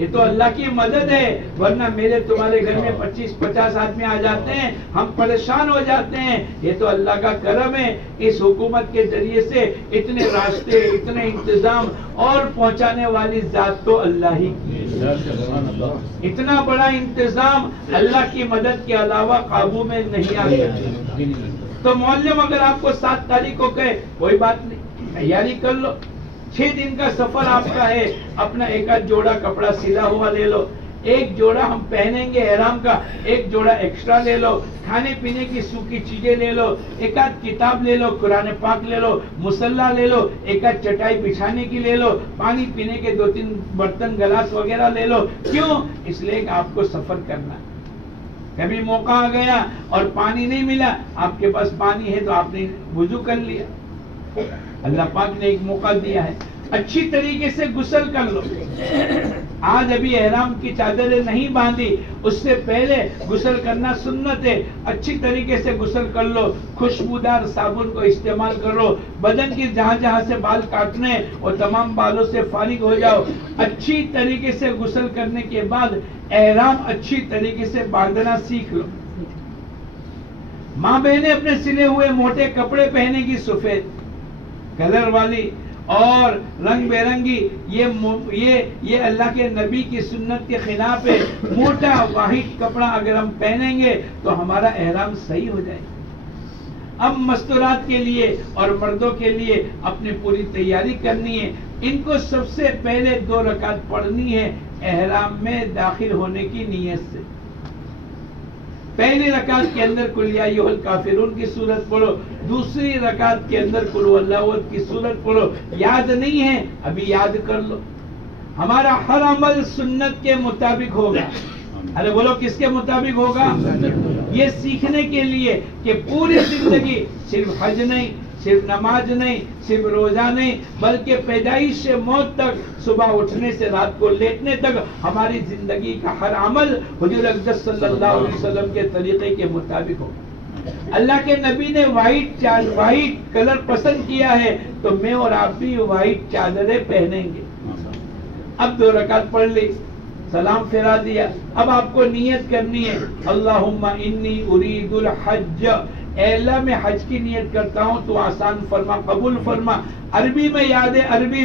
یہ تو اللہ کی مدد ہے، ورنہ میرے تمہارے گھر میں 25-50 آدمی آ جاتے ہیں، ہم پریشان ہو جاتے ہیں۔ یہ تو اللہ کا کرم ہے، اس حکومت کے ذریعے سے اتنے راستے، اتنے انتظام، اور پہنچانے والی ذات تو اللہ ہی کی، اتنا بڑا انتظام اللہ کی مدد کے علاوہ قابو میں نہیں آ سکتا۔ تو معلم اگر آپ کو 7 تاریخ کو کہے کوئی بات نہیں، تیاری کر لو، 6 دن کا سفر آپ کا ہے، اپنا ایک آدھ جوڑا کپڑا سلا ہوا لے لو، ایک جوڑا ہم پہنیں گے احرام کا، ایک جوڑا ایکسٹرا لے لو، کھانے پینے کی سوکھی چیزیں لے لو، ایک آدھ کتاب لے لو، قرآن پاک لے لو، مصلی لے لو، ایک آدھ چٹائی بچھانے کی لے لو، پانی پینے کے 2-3 برتن گلاس وغیرہ لے لو۔ کیوں؟ اس لیے کہ آپ کو سفر کرنا ہے، کبھی موقع آ گیا اور پانی نہیں ملا، آپ کے پاس پانی ہے تو آپ نے وضو کر لیا، اللہ پاک نے ایک موقع دیا ہے، اچھی طریقے سے غسل کر لو۔ آج ابھی احرام کی چادریں نہیں باندھی، اس سے پہلے غسل کرنا سنت ہے، اچھی طریقے سے غسل کر لو، خوشبودار صابن کو استعمال کرو، بدن کی جہاں جہاں سے بال کاٹنے اور تمام بالوں سے فارغ ہو جاؤ۔ اچھی طریقے سے غسل کرنے کے بعد احرام اچھی طریقے سے باندھنا سیکھ لو۔ ماں بہنیں اپنے سلے ہوئے موٹے کپڑے پہنے گی، سفید کلر والی اور رنگ برنگی، یہ اللہ کے نبی کی سنت کے خلاف ہے۔ موٹا واحد کپڑا اگر ہم پہنیں گے تو ہمارا احرام صحیح ہو جائے گا۔ اب مستورات کے لیے اور مردوں کے لیے اپنی پوری تیاری کرنی ہے۔ ان کو سب سے پہلے 2 رکعت پڑھنی ہے احرام میں داخل ہونے کی نیت سے۔ پہلی رکعت کے اندر قل یا ایھا الکافرون کی سورت پڑھو، دوسری رکعت کے اندر قل ھو اللہ احد کی سورت پڑھو۔ یاد نہیں ہے ابھی یاد کر لو۔ ہمارا ہر عمل سنت کے مطابق ہوگا۔ ارے بولو کس کے مطابق ہوگا؟ یہ سیکھنے کے لیے کہ پوری زندگی صرف حج نہیں، صرف نماز نہیں، صرف روزہ نہیں، بلکہ پیدائش سے موت تک، صبح اٹھنے سے رات کو لیٹنے تک ہماری زندگی کا ہر عمل حضور اقدس صلی اللہ علیہ وسلم کے طریقے کے مطابق ہوگا۔ اللہ کے نبی نے وائٹ کلر پسند کیا ہے تو میں اور آپ بھی وائٹ چادریں پہنیں گے۔ اب 2 رکعت پڑھ لی، سلام پھیرا دیا، اب آپ کو نیت کرنی ہے اللہم انی ارید الحج، اے اللہ میں حج کی نیت کرتا ہوں، تو آسان فرما، قبول فرما۔ عربی میں یاد ہے، عربی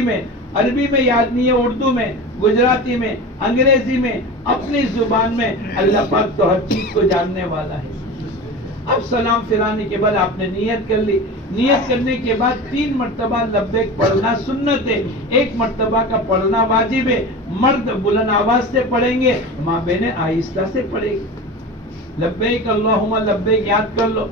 میں یاد نہیں ہے، اردو میں، گجراتی میں، انگریزی میں، اپنی زبان میں، اللہ پاک تو ہر چیز کو جاننے والا ہے۔ اب سلام پھرانے کے بعد آپ نے نیت کر لی، نیت کرنے کے بعد 3 مرتبہ لبیک پڑھنا سنت ہے، 1 مرتبہ کا پڑھنا واجب ہے۔ مرد بلند آواز سے پڑھیں گے، ماں بہنیں آہستہ سے پڑھیں گے۔ لبیک اللہم لبیک یاد کر لو،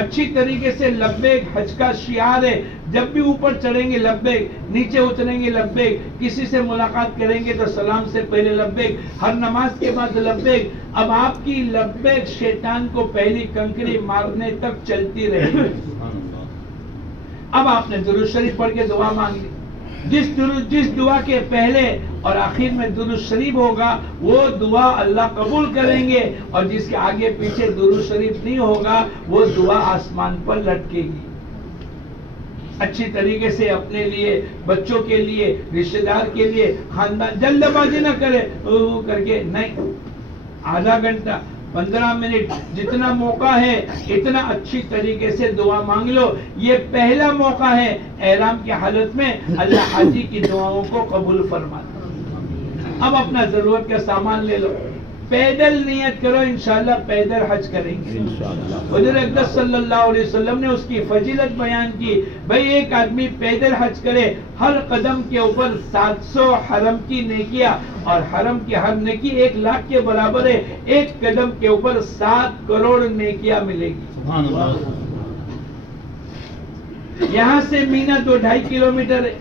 اچھی طریقے سے لبیک حج کا شعار ہے۔ جب بھی اوپر چڑھیں گے لبیک، نیچے اتریں گے لبیک، کسی سے ملاقات کریں گے تو سلام سے پہلے لبیک، ہر نماز کے بعد لبیک۔ اب آپ کی لبیک شیطان کو پہلی کنکری مارنے تک چلتی رہے گی۔ اب آپ نے درود شریف پڑھ کے دعا مانگ لی، جس دعا کے پہلے اور آخر میں درود شریف ہوگا وہ دعا اللہ قبول کریں گے، اور جس کے آگے پیچھے درود شریف نہیں ہوگا وہ دعا آسمان پر لٹکے گی۔ اچھی طریقے سے اپنے لیے، بچوں کے لیے، رشتہ دار کے لیے، خاندان، جلد بازی نہ کرے کر کے نہیں، آدھا گھنٹہ 15 منٹ جتنا موقع ہے اتنا اچھی طریقے سے دعا مانگ لو۔ یہ پہلا موقع ہے احرام کی حالت میں، اللہ حاجی کی دعاؤں کو قبول فرماتا۔ اب اپنا ضرورت کا سامان لے لو، پیدل نیت کرو، انشاءاللہ پیدل حج کریں گے۔ حضور اقدس صلی اللہ علیہ وسلم نے اس کی فضیلت بیان کی، بھئی ایک آدمی پیدل حج کرے، ہر قدم کے اوپر 700 حرم کی نیکیاں، اور حرم کی ہر نیکی 1 لاکھ کے برابر ہے، ایک قدم کے اوپر 7 کروڑ نیکیاں ملے گی۔ سبحان اللہ۔ یہاں سے مینا 2-2.5 کلومیٹر ہے،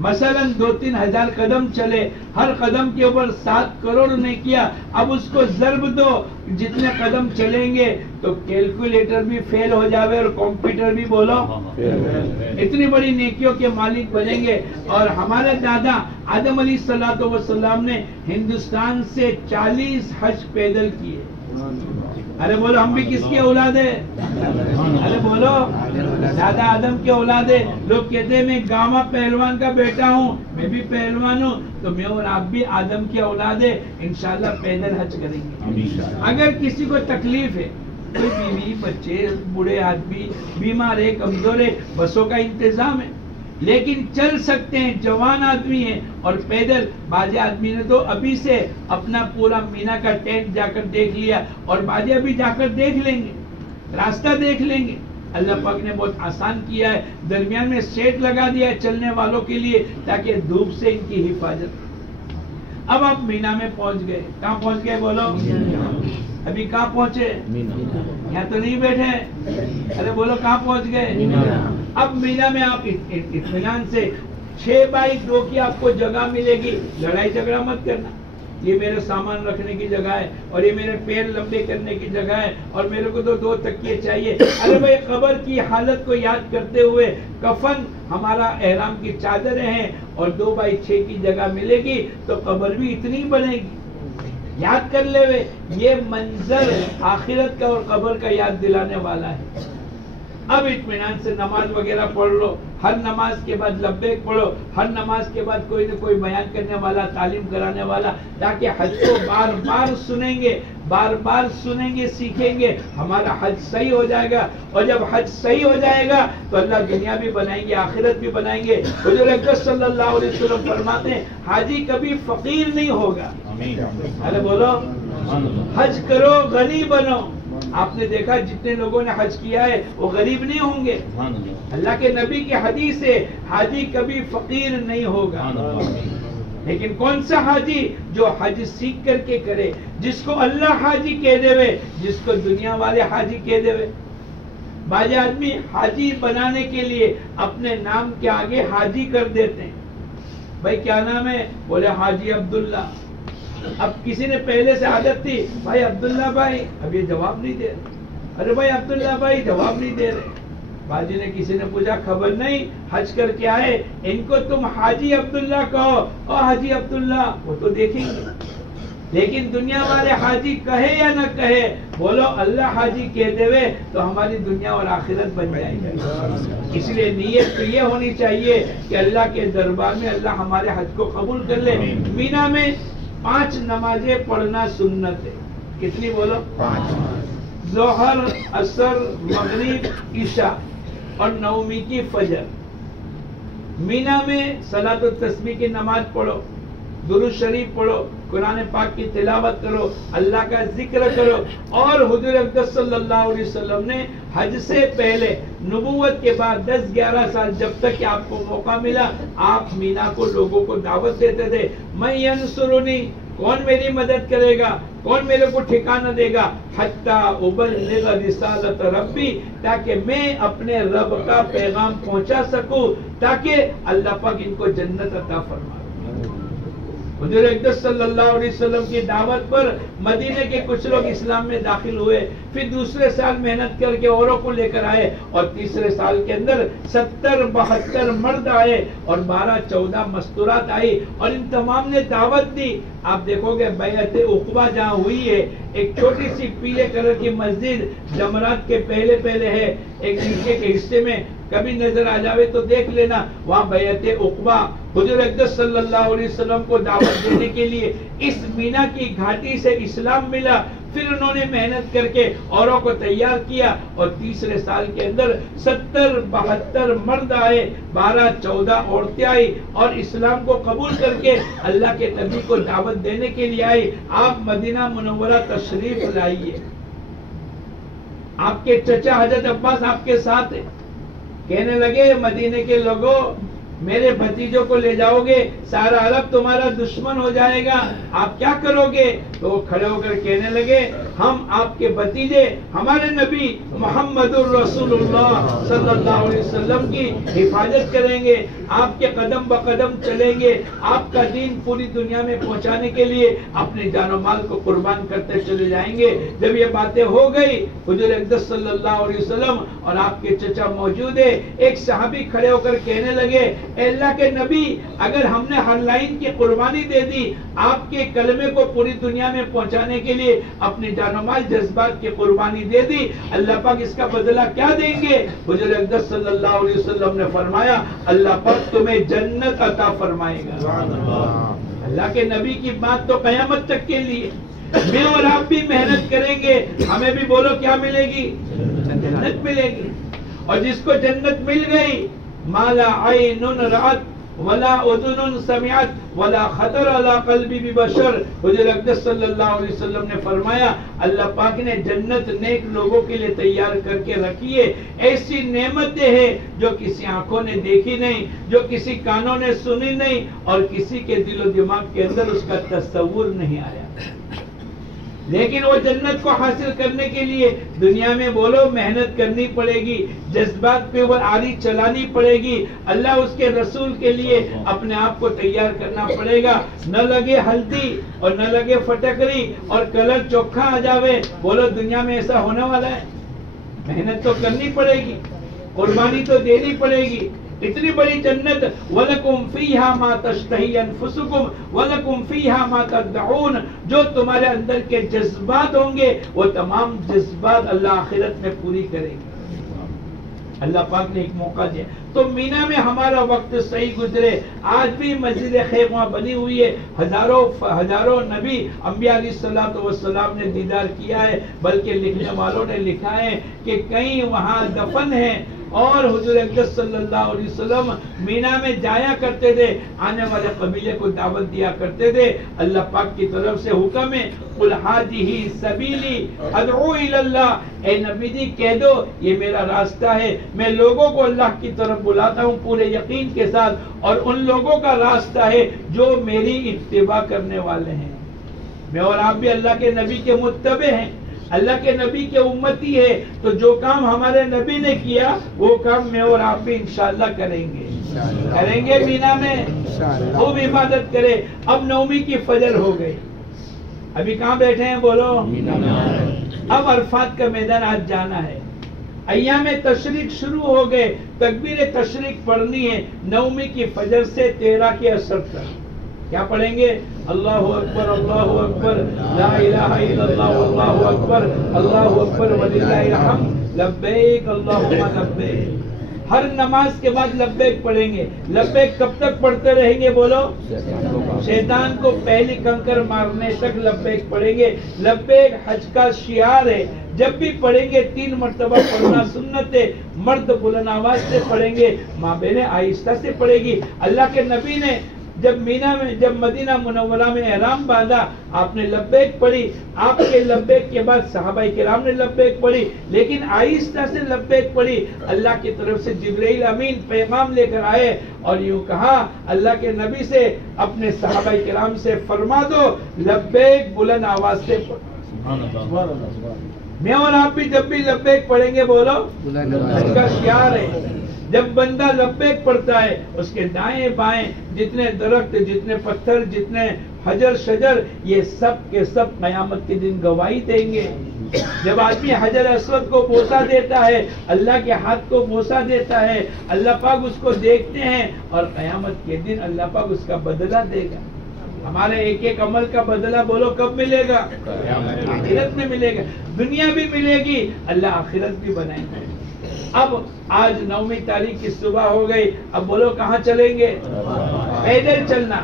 مثلا 2-3 ہزار قدم چلے، ہر قدم کے اوپر 7 کروڑ نیکیاں۔ اب اس کو ضرب دو، جتنے قدم چلیں گے تو کیلکولیٹر بھی فیل ہو جاوے اور کمپیوٹر بھی بولو اتنی بڑی نیکیوں کے مالک بنیں گے۔ اور ہمارے دادا آدم علیہ السلام نے ہندوستان سے 40 حج پیدل کیے۔ ارے بولو ہم بھی کس کے اولاد ہیں؟ ارے بولو دادا آدم کے اولاد ہیں. لوگ کہتے ہیں میں گاما پہلوان کا بیٹا ہوں, میں بھی پہلوان ہوں, تو میں اور آپ بھی آدم کے اولاد ہیں. انشاءاللہ پیدل حج کریں گے. اگر کسی کو تکلیف ہے, کوئی بیوی بچے بوڑھے آدمی بیمار ہے کمزور ہے, بسوں کا انتظام ہے, لیکن چل سکتے ہیں, جوان آدمی ہیں اور پیدل. باجے آدمی نے تو ابھی سے اپنا پورا مینا کا ٹینٹ جا کر دیکھ لیا, اور باجے ابھی جا کر دیکھ لیں گے, راستہ دیکھ لیں گے. اللہ پاک نے بہت آسان کیا ہے, درمیان میں سیٹ لگا دیا ہے چلنے والوں کے لیے تاکہ دھوپ سے ان کی حفاظت. اب آپ مینا میں پہنچ گئے. کہاں پہنچ گئے بولو؟ ابھی کہاں پہنچے؟ یہاں تو نہیں بیٹھے. ارے بولو کہاں پہنچ گئے؟ اب مینا میں آپ اطمینان سے 6x2 کی آپ کو جگہ ملے گی. لڑائی جھگڑا مت کرنا, یہ میرے سامان رکھنے کی جگہ ہے, اور یہ میرے پیر لمبے کرنے کی جگہ ہے, اور میرے کو تو 2 تکیے چاہیے. ارے بھائی قبر کی حالت کو یاد کرتے ہوئے کفن ہمارا احرام کی چادریں ہیں, اور 2x6 کی جگہ ملے گی تو قبر بھی اتنی بنے گی. یاد کر لے وے, یہ منظر آخرت کا اور قبر کا یاد دلانے والا ہے. اب اطمینان سے نماز وغیرہ پڑھ لو, ہر نماز کے بعد لبیک پڑھو, ہر نماز کے بعد کوئی نہ کوئی بیان کرنے والا, تعلیم کرانے والا, تاکہ حج کو بار بار سنیں گے, بار بار سنیں گے, سیکھیں گے, ہمارا حج صحیح ہو جائے گا. اور جب حج صحیح ہو جائے گا تو اللہ دنیا بھی بنائیں گے, آخرت بھی بنائیں گے. حضور اکرم صلی اللہ علیہ وسلم فرماتے ہیں حاجی کبھی فقیر نہیں ہوگا. ارے بولو حج کرو غنی بنو. آپ نے دیکھا جتنے لوگوں نے حج کیا ہے وہ غریب نہیں ہوں گے. اللہ کے نبی کی حدیث ہے حاجی کبھی فقیر نہیں ہوگا. لیکن کون سا حاجی؟ جو حج سیکھ کر کے کرے, جس کو اللہ حاجی کہہ دے وے, جس کو دنیا والے حاجی کہہ دے وے. بعض آدمی حاجی بنانے کے لیے اپنے نام کے آگے حاجی کر دیتے ہیں. بھائی کیا نام ہے؟ بولے حاجی عبداللہ. اب کسی نے پہلے سے عادت تھی, بھائی عبداللہ بھائی, اب یہ جواب نہیں دے رہے. ارے بھائی عبداللہ بھائی, جواب نہیں دے رہے. باجی نے کسی نے پوچھا خبر نہیں حج کر کے آئے, ان کو تم حاجی عبداللہ کہو. او حاجی عبداللہ, وہ تو دیکھیں گے. لیکن دنیا والے حاجی کہے یا نہ کہے, بولو اللہ حاجی کہہ دے وے تو ہماری دنیا اور آخرت بن جائے گی. اس لیے نیت تو یہ ہونی چاہیے کہ اللہ کے دربار میں اللہ ہمارے حج کو قبول کر لے. مینا میں 5 نمازیں پڑھنا سنت ہے. کتنی بولو؟ 5. ظہر, عصر, مغرب, عشاء اور نومی کی فجر. مینا میں صلاۃ التسبیح کی نماز پڑھو, درود شریف پڑھو, قرآن پاک کی تلاوت کرو, اللہ کا ذکر کرو. اور حضور اقدس صلی اللہ علیہ وسلم نے حج سے پہلے نبوت کے بعد 10-11 سال جب تک کہ آپ کو موقع ملا, آپ مینا کو لوگوں کو دعوت دیتے تھے. میں ینصرنی, کون میری مدد کرے گا, کون میرے کو ٹھکانہ دے گا, حتی ابلغ رسالت ربی, تاکہ میں اپنے رب کا پیغام پہنچا سکوں, تاکہ اللہ پاک ان کو جنت عطا فرمائے. حضور اقدس صلی اللہ علیہ وسلم کی دعوت پر مدینے کے کچھ لوگ اسلام میں داخل ہوئے, پھر دوسرے سال محنت کر کے اوروں کو لے کر آئے, اور تیسرے سال کے اندر 70-72 مرد آئے اور 12-14 مستورات آئی, اور ان تمام نے دعوت دی. آپ دیکھو گے بیعت عقبہ جہاں ہوئی ہے, ایک چھوٹی سی پیلے کلر کی مسجد جمرات کے پہلے ہے, ایک نیچے کے حصے میں کبھی نظر آ جاوے تو دیکھ لینا, وہاں بیعت عقبہ حضور اقدس صلی اللہ علیہ وسلم کو دعوت دینے کے لیے اس مینا کی گھاٹی سے اسلام ملا. پھر انہوں نے محنت کر کے اوروں کو تیار کیا, اور تیسرے سال کے اندر 70-72 مرد آئے, 12-14 عورتیں آئی, اور اسلام کو قبول کر کے اللہ کے نبی کو دعوت دینے کے لیے آئی. آپ مدینہ منورہ تشریف لائیے. آپ کے چچا حضرت عباس آپ کے ساتھ ہیں. کہنے لگے مدینے کے لوگوں, میرے بھتیجوں کو لے جاؤ گے, سارا عرب تمہارا دشمن ہو جائے گا, آپ کیا کرو گے؟ تو وہ کھڑے ہو کر کہنے لگے, ہم آپ کے بھتیجے ہمارے نبی محمد الرسول اللہ صلی اللہ علیہ وسلم کی حفاظت کریں گے, آپ کے قدم بقدم چلیں گے, آپ کا دین پوری دنیا میں پہنچانے کے لیے اپنے جان و مال کو قربان کرتے چلے جائیں گے. جب یہ باتیں ہو گئی, حضور اقدس صلی اللہ علیہ وسلم اور آپ کے چچا موجود ہے, ایک صحابی کھڑے ہو کر کہنے لگے, اے اللہ کے نبی, اگر ہم نے ہر لائن کی قربانی دے دی آپ کے کلمے کو پوری دنیا میں پہنچانے کے لیے, اپنے جان جان و مال جذبات کی قربانی دے دی، اللہ پاک اس کا بدلہ کیا دیں گے؟ حضور اقدس صلی اللہ علیہ وسلم نے فرمایا اللہ پاک تمہیں جنت عطا فرمائے گا۔ اللہ کے نبی کی بات تو قیامت تک کے لیے، میں اور آپ بھی محنت کریں گے، ہمیں بھی بولو کیا ملے گی؟ جنت ملے گی۔ اور جس کو جنت مل گئی، ما لا عین رأت ولا اذن سمعت ولا خطر علی قلب بشر، حضور اقدس صلی اللہ علیہ وسلم نے فرمایا اللہ پاک نے جنت نیک لوگوں کے لیے تیار کر کے رکھی ہے، ایسی نعمتیں ہیں جو کسی آنکھوں نے دیکھی نہیں، جو کسی کانوں نے سنی نہیں، اور کسی کے دل و دماغ کے اندر اس کا تصور نہیں آیا۔ لیکن وہ جنت کو حاصل کرنے کے لیے دنیا میں بولو محنت کرنی پڑے گی، جذبات پہ وہ آری چلانی پڑے گی، اللہ اس کے رسول کے لیے اپنے آپ کو تیار کرنا پڑے گا، نہ لگے ہلدی اور نہ لگے فٹکری اور کلر چوکھا آ جاوے، بولو دنیا میں ایسا ہونے والا ہے؟ محنت تو کرنی پڑے گی، قربانی تو دینی پڑے گی۔ اتنی بڑی جنت، وَلَكُمْ فِيهَا مَا تَشْتَهِي أَنفُسُكُمْ وَلَكُمْ فِيهَا مَا تَدَّعُونَ، جو تمہارے اندر کے جذبات ہوں گے وہ تمام جذبات اللہ آخرت میں پوری کرے گی۔ اللہ پاک نے ایک موقع دیا تو مینا میں ہمارا وقت صحیح گزرے۔ آج بھی مسجد خیر وہاں بنی ہوئی ہے، ہزاروں نبی انبیاء علیہ السلام نے دیدار کیا ہے، بلکہ لکھنے والوں نے لکھا ہے کہ کئی وہاں دفن ہیں، اور حضور اقدس صلی اللہ علیہ وسلم مینا میں جایا کرتے تھے، آنے والے قبیلے کو دعوت دیا کرتے تھے۔ اللہ پاک کی طرف سے حکم ہے قُلْ هَٰذِهِ سَبِيلِي أَدْعُو إِلَى اللَّهِ، اے نبی جی کہہ دو یہ میرا راستہ ہے، میں لوگوں کو اللہ کی طرف بلاتا ہوں پورے یقین کے ساتھ، اور ان لوگوں کا راستہ ہے جو میری اتباع کرنے والے ہیں۔ میں اور آپ بھی اللہ کے نبی کے متبع ہیں، اللہ کے نبی کے امتی ہے، تو جو کام ہمارے نبی نے کیا وہ کام میں اور آپ بھی انشاءاللہ کریں گے مینا میں، خوب عبادت کرے۔ اب نومی کی فجر ہو گئی، ابھی کہاں بیٹھے ہیں بولو؟ اب عرفات کا میدان آج جانا ہے، ایام تشریق شروع ہو گئے، تکبیر تشریق پڑھنی ہے نومی کی فجر سے 13 کے عصر تک۔ کیا پڑھیں گے؟ اللہ اکبر اللہ اکبر لا الہ الا اللہ واللہ اکبر اللہ اکبر وللہ الحمد لبیک اللہم لبیک۔ ہر نماز کے بعد لبیک پڑھیں گے۔ لبیک کب تک پڑھتے رہیں گے بولو؟ شیطان کو پہلی کنکر مارنے تک لبیک پڑھیں گے۔ لبیک حج کا شعار ہے، جب بھی پڑھیں گے 3 مرتبہ پڑھنا سنت ہے، مرد بلند آواز سے پڑھیں گے، ماں بہنیں آہستہ سے پڑھے گی۔ اللہ کے نبی نے جب مدینہ منورہ میں احرام باندھا، آپ نے لبیک پڑھی، آپ کے لبیک کے بعد صحابہ کرام نے لبیک پڑھی، لیکن آہستہ سے لبیک پڑھی۔ اللہ کی طرف سے جبرائیل امین پیغام لے کر آئے اور یوں کہا اللہ کے نبی سے اپنے صحابہ کرام سے فرما دو لبیک بلند آواز سے پڑھو۔ میں اور آپ بھی جب بھی لبیک پڑھیں گے بولو، اس کا شعار ہے۔ جب بندہ لبیک پڑھتا ہے اس کے دائیں بائیں جتنے درخت، جتنے پتھر، جتنے حجر شجر، یہ سب کے سب قیامت کے دن گواہی دیں گے۔ جب آدمی حجر اسود کو بوسہ دیتا ہے، اللہ کے ہاتھ کو بوسہ دیتا ہے، اللہ پاک اس کو دیکھتے ہیں اور قیامت کے دن اللہ پاک اس کا بدلہ دے گا۔ ہمارے ایک ایک عمل کا بدلہ بولو کب ملے گا؟ آخرت میں ملے گا۔ دنیا بھی ملے گی، اللہ آخرت بھی بنائے گا۔ اب آج 9ویں تاریخ کی صبح ہو گئی، اب بولو کہاں چلیں گے؟ پیدل چلنا،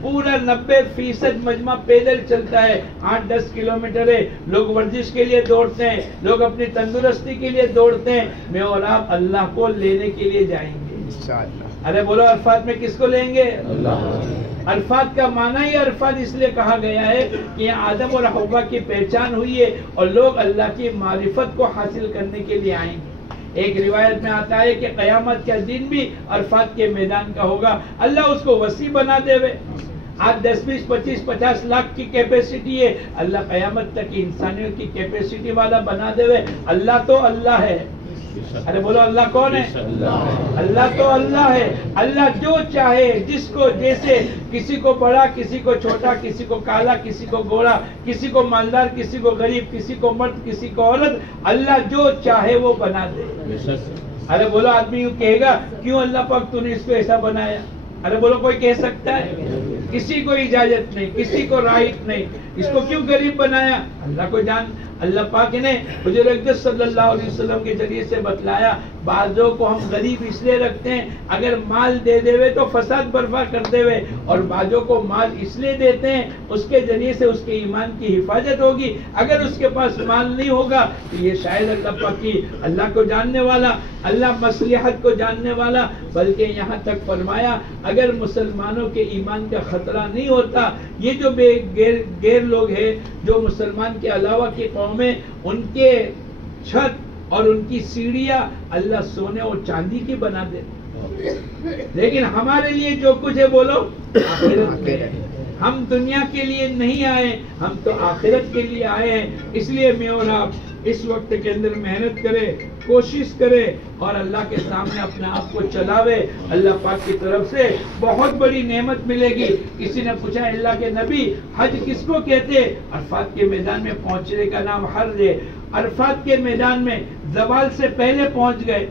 پورا 90% مجمع پیدل چلتا ہے، 8-10 کلومیٹر ہے۔ لوگ ورزش کے لیے دوڑتے ہیں، لوگ اپنی تندرستی کے لیے دوڑتے ہیں، میں اور آپ اللہ کو لینے کے لیے جائیں گے انشاءاللہ۔ ارے بولو عرفات میں کس کو لیں گے؟ عرفات کا معنی ہی عرفات اس لیے کہا گیا ہے کہ یہاں آدم اور حوا کی پہچان ہوئی ہے اور لوگ اللہ کی معرفت کو حاصل کرنے کے لیے آئیں گے۔ ایک روایت میں آتا ہے کہ قیامت کا دن بھی عرفات کے میدان کا ہوگا، اللہ اس کو وسیع بنا دے وے۔ آج 10, 20, 25, 50 لاکھ کی کیپیسٹی ہے، اللہ قیامت تک کی انسانیوں کی کیپیسٹی والا بنا دے وے۔ اللہ تو اللہ ہے، ارے بولو اللہ کون ہے؟ اللہ تو اللہ ہے۔ اللہ جو چاہے جس کو جیسے، کسی کو بڑا، کسی کو چھوٹا، کسی کو کالا، کسی کو گورا، کسی کو مالدار، کسی کو غریب، کسی کو مرد، کسی کو عورت، اللہ جو چاہے وہ بنا دے۔ ارے بولو آدمی یوں کہے گا کیوں اللہ پاک تو نے اس کو ایسا بنایا؟ ارے بولو کوئی کہہ سکتا ہے؟ کسی کو اجازت نہیں، کسی کو رائٹ نہیں. اس کو کیوں غریب بنایا؟ اللہ کو جان. اللہ پاک نے حضور اقدس صلی اللہ علیہ وسلم کے ذریعے سے بتلایا بعضوں کو ہم غریب اس لیے رکھتے ہیں اگر مال دے دے تو فساد برپا کرتے ہوئے، اور بعضوں کو مال اس لیے دیتے ہیں اس کے ذریعے سے اس کے ایمان کی حفاظت ہوگی. اگر اس کے پاس مال نہیں ہوگا تو یہ شاید اللہ پاک کی، اللہ کو جاننے والا، اللہ مصلحت کو جاننے والا، بلکہ یہاں تک فرمایا اگر مسلمانوں کے ایمان کا خطرہ نہیں ہوتا، یہ جو غیر لوگ ہیں جو مسلمان کے علاوہ کی قومیں، ان کے چھت اور ان کی سیڑھیاں اللہ سونے اور چاندی کی بنا دے. لیکن ہمارے لیے جو کچھ ہے بولو آخرت میں ہے. ہم دنیا کے لیے نہیں آئے، ہم تو آخرت کے لیے آئے ہیں. اس لیے میں اور آپ اس وقت کے اندر محنت کرے، کوشش کرے اور اللہ کے سامنے اپنے آپ کو چلاوے. اللہ پاک کی طرف سے بہت بڑی نعمت ملے گی. کسی نے پوچھا اللہ کے نبی حج کس کو کہتے؟ عرفات کے میدان میں پہنچنے کا نام حج ہے. عرفات کے میدان میں زوال سے پہلے پہنچ گئے،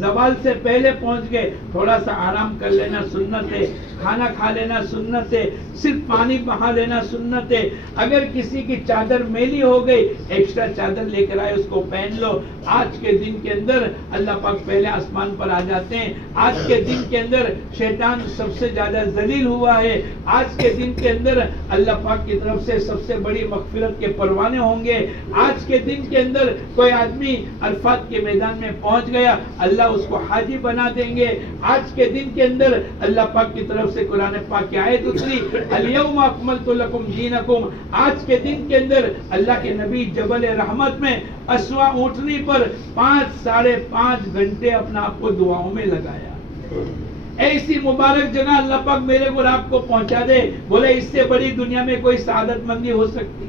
زوال سے پہلے پہنچ گئے، تھوڑا سا آرام کر لینا سنت ہے، کھانا کھا لینا سنت ہے، صرف پانی بہا لینا سنت ہے. اگر کسی کی چادر میلی ہو گئی ایکسٹرا چادر لے کر آئے، اس کو پہن لو. آج کے دن کے اندر اللہ پاک پہلے آسمان پر آ جاتے ہیں. آج کے دن کے اندر شیطان سب سے زیادہ ذلیل ہوا ہے. آج کے دن کے اندر اللہ پاک کی طرف سے سب سے بڑی مغفرت کے پروانے ہوں گے. آج کے دن کے اندر کوئی آدمی عرفات کے میدان میں پہنچ گیا، اللہ اس کو حاجی بنا دیں گے. آج کے دن کے اندر اللہ پاک کی طرف سے قرآن پاک کی آیت اتری الیوم اکملت لکم دینکم. آج کے دن کے اندر اللہ کے نبی جبل رحمت میں اسوا اونٹنی پر 5-5.5 گھنٹے اپنا آپ کو دعاؤں میں لگایا. ایسی مبارک جگہ اللہ پاک میرے کو آپ کو پہنچا دے. بولے اس سے بڑی دنیا میں کوئی سعادت مندی ہو سکتی؟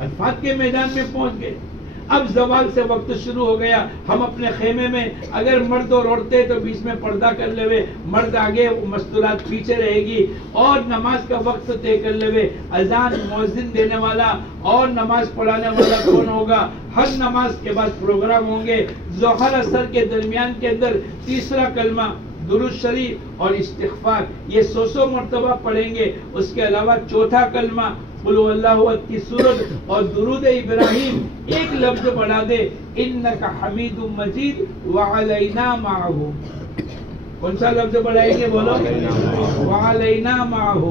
عرفات کے میدان میں پہنچ گئے. اب زوال سے وقت شروع ہو گیا. ہم اپنے خیمے میں اگر مرد اور عورتیں تو بیچ میں پردہ کر لے، مرد آگے مستورات پیچھے رہے گی، اور نماز کا وقت طے کر لے. اذان مؤذن دینے والا اور نماز پڑھانے والا کون ہوگا؟ ہر نماز کے بعد پروگرام ہوں گے. ظہر اثر کے درمیان کے اندر تیسرا کلمہ درود شریف اور استغفار یہ 100 مرتبہ پڑھیں گے. اس کے علاوہ چوتھا کلمہ قل هو اللہ احد کی سورت اور درود ابراہیم ایک لفظ بڑھا دے انک حمید مجید وعلینا معہ. کون سا لفظ بڑھائیں گے بولو؟ وعلینا معہ.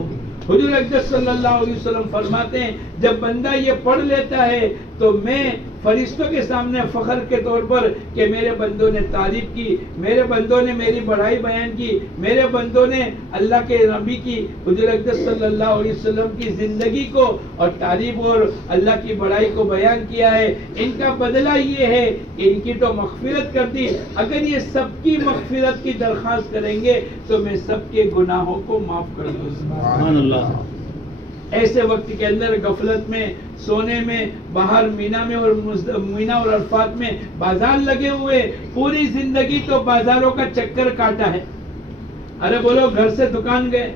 حضور اقدس صلی اللہ علیہ وسلم فرماتے ہیں جب بندہ یہ پڑھ لیتا ہے تو میں فرشتوں کے سامنے فخر کے طور پر کہ میرے بندوں نے تعریف کی، میرے بندوں نے میری بڑائی بیان کی، میرے بندوں نے اللہ کے نبی کی حضور اقدس صلی اللہ علیہ وسلم کی زندگی کو اور تعریف اور اللہ کی بڑائی کو بیان کیا ہے. ان کا بدلہ یہ ہے کہ ان کی تو مغفرت کر دی. اگر یہ سب کی مغفرت کی درخواست کریں گے تو میں سب کے گناہوں کو معاف کر دوں. سبحان اللہ. ایسے وقت کے اندر غفلت میں، سونے میں، باہر مینا میں اور عرفات میں بازار لگے ہوئے، پوری زندگی تو بازاروں کا چکر کاٹا ہے. ارے بولو گھر سے دکان گئے،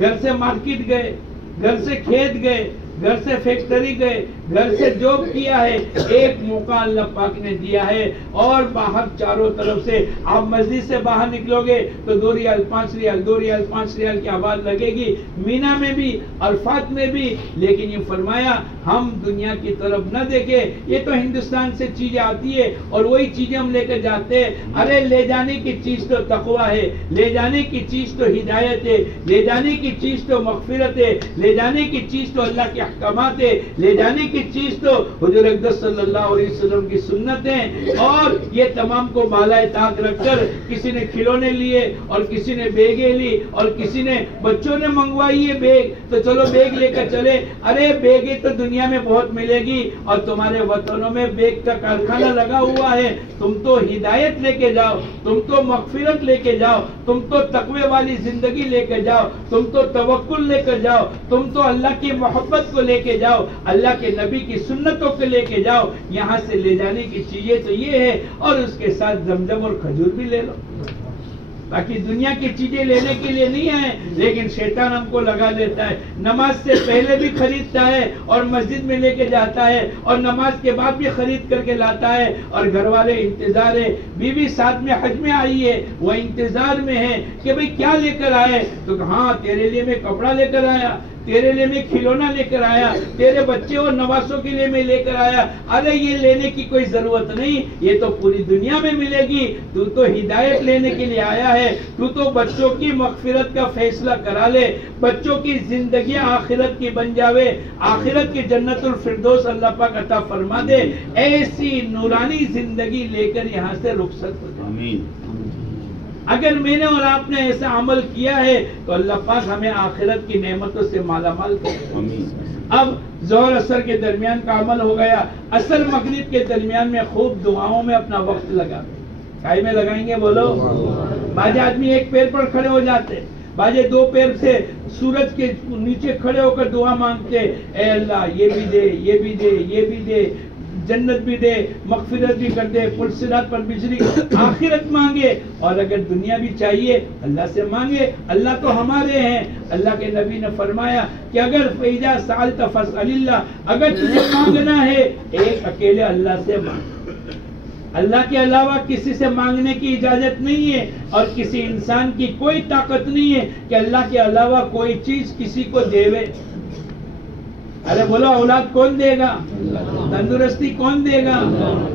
گھر سے مارکیٹ گئے، گھر سے کھیت گئے، گھر سے فیکٹری گئے، گھر سے جاب کیا ہے. ایک موقع اللہ پاک نے دیا ہے اور باہر چاروں طرف سے آپ مسجد سے باہر نکلو گے تو 2 ریال 5 ریال 2 ریال 5 ریال کی آواز لگے گی. مینا میں بھی، عرفات میں بھی. لیکن یہ فرمایا ہم دنیا کی طرف نہ دیکھیں. یہ تو ہندوستان سے چیزیں آتی ہے اور وہی چیزیں ہم لے کر جاتے ہیں. ارے لے جانے کی چیز تو تقویٰ ہے، لے جانے کی چیز تو ہدایت ہے، لے جانے کی چیز تو مغفرت ہے، لے جانے کی چیز تو اللہ کے احکامات ہے، لے جانے کی چیز تو حضور اقدس صلی اللہ علیہ وسلم کی سنت ہے. اور یہ تمام کو بالائے طاق رکھ کر کسی نے کھلونے لیے اور کسی نے بیگیں لی اور کسی نے بچوں نے منگوائی ہے بیگ تو چلو بیگ لے کر چلے. ارے بیگیں تو دنیا میں بہت ملے گی اور تمہارے وطنوں میں بیگ کا کارخانہ لگا ہوا ہے. تم تو ہدایت لے کے جاؤ، تم تو مغفرت لے کے جاؤ، تم تو تقوی والی زندگی لے کے جاؤ، تم تو توکل لے کر جاؤ، تم تو اللہ کی محبت کو لے کے جاؤ، اللہ کے نبی کی سنتوں کو لے کے جاؤ. یہاں سے لے جانے کی چیزیں تو یہ ہے اور اس کے ساتھ زمزم اور کھجور بھی لے لو. باقی دنیا کی چیزیں لینے کے لیے نہیں آئے، لیکن شیطان ہم کو لگا لیتا ہے، نماز سے پہلے بھی خریدتا ہے اور مسجد میں لے کے جاتا ہے، اور نماز کے بعد بھی خرید کر کے لاتا ہے، اور گھر والے انتظار ہے، بیوی ساتھ میں حج میں آئی ہے، وہ انتظار میں ہے کہ بھئی کیا لے کر آئے، تو ہاں تیرے لیے میں کپڑا لے کر آیا، تیرے لیے میں کھلونا لے کر آیا، تیرے بچے اور نواسوں کے لیے میں لے کر آیا، ارے یہ لینے کی کوئی ضرورت نہیں، یہ تو پوری دنیا میں ملے گی، تو تو ہدایت لینے کے لیے آیا ہے، تو تو بچوں کی مغفرت کا فیصلہ کرا لے، بچوں کی زندگی آخرت کی بن جاوے، آخرت کی جنت الفردوس اللہ پاک عطا فرما دے، ایسی نورانی زندگی لے کر یہاں سے رخصت ہو جائے۔ آمین۔ اگر میں نے اور آپ نے ایسا عمل کیا ہے تو اللہ پاک ہمیں آخرت کی نعمتوں سے مالا مال کرے۔ اب ظہر اثر کے درمیان کا عمل ہو گیا، اثر مغرب کے درمیان میں خوب دعاؤں میں اپنا وقت لگا، کائی میں لگائیں گے بولو؟ بعض آدمی ایک پیر پر کھڑے ہو جاتے، بعض دو پیر سے سورج کے نیچے کھڑے ہو کر دعا مانگتے، اے اللہ یہ بھی دے، یہ بھی دے، یہ بھی دے، جنت بھی دے، مغفرت بھی کر دے، پل صراط پر بجلی، آخرت مانگے، اور اگر دنیا بھی چاہیے اللہ سے مانگے، اللہ تو ہمارے ہیں۔ اللہ کے نبی نے فرمایا کہ اگر فَإِذَا سَأَلْتَ فَاسْأَلِ اللَّهَ، اگر تجھے مانگنا ہے ایک اکیلے اللہ سے مانگ، اللہ کے علاوہ کسی سے مانگنے کی اجازت نہیں ہے، اور کسی انسان کی کوئی طاقت نہیں ہے کہ اللہ کے علاوہ کوئی چیز کسی کو دیوے۔ ارے بولو، اولاد کون دے گا؟ تندرستی کون دے گا؟